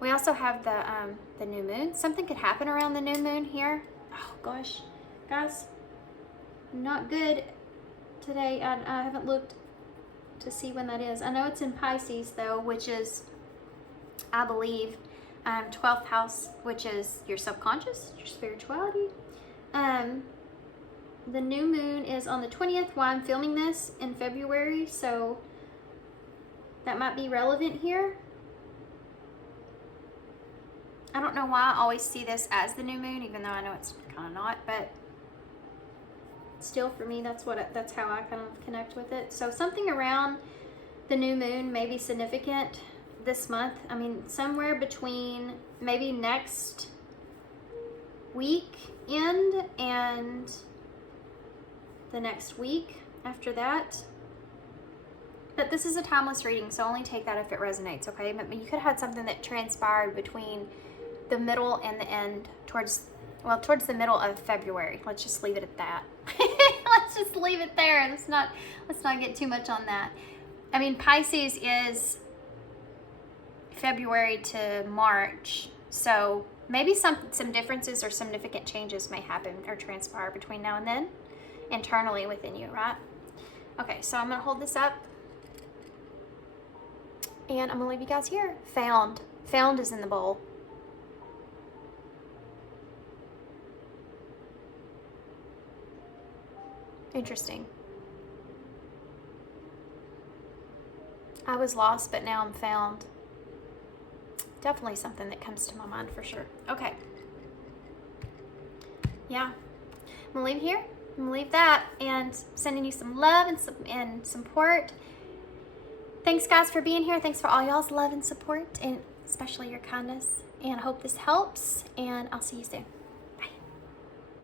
We also have the new moon. Something could happen around the new moon here. Oh gosh, guys, not good today. I haven't looked to see when that is. I know it's in Pisces though, which is, I believe, 12th house, which is your subconscious, your spirituality. the new moon is on the 20th while I'm filming this in February, so that might be relevant here. I don't know why I always see this as the new moon, even though I know it's kind of not, but still for me, that's how I kind of connect with it. So something around the new moon may be significant this month. I mean, somewhere between maybe next week end and the next week after that. But this is a timeless reading, so only take that if it resonates, okay? But you could have had something that transpired between the middle and the end, towards the middle of February. Let's just leave it at that. Let's just leave it there. Let's not get too much on that. I mean, Pisces is February to March, so maybe some differences or significant changes may happen or transpire between now and then, internally within you, right? Okay, so I'm gonna hold this up, and I'm gonna leave you guys here. Found is in the bowl. Interesting. I was lost, but now I'm found. Definitely something that comes to my mind for sure. Okay. Yeah. I'm gonna leave here. I'm gonna leave that, and sending you some love and support. Thanks, guys, for being here. Thanks for all y'all's love and support, and especially your kindness. And I hope this helps, and I'll see you soon.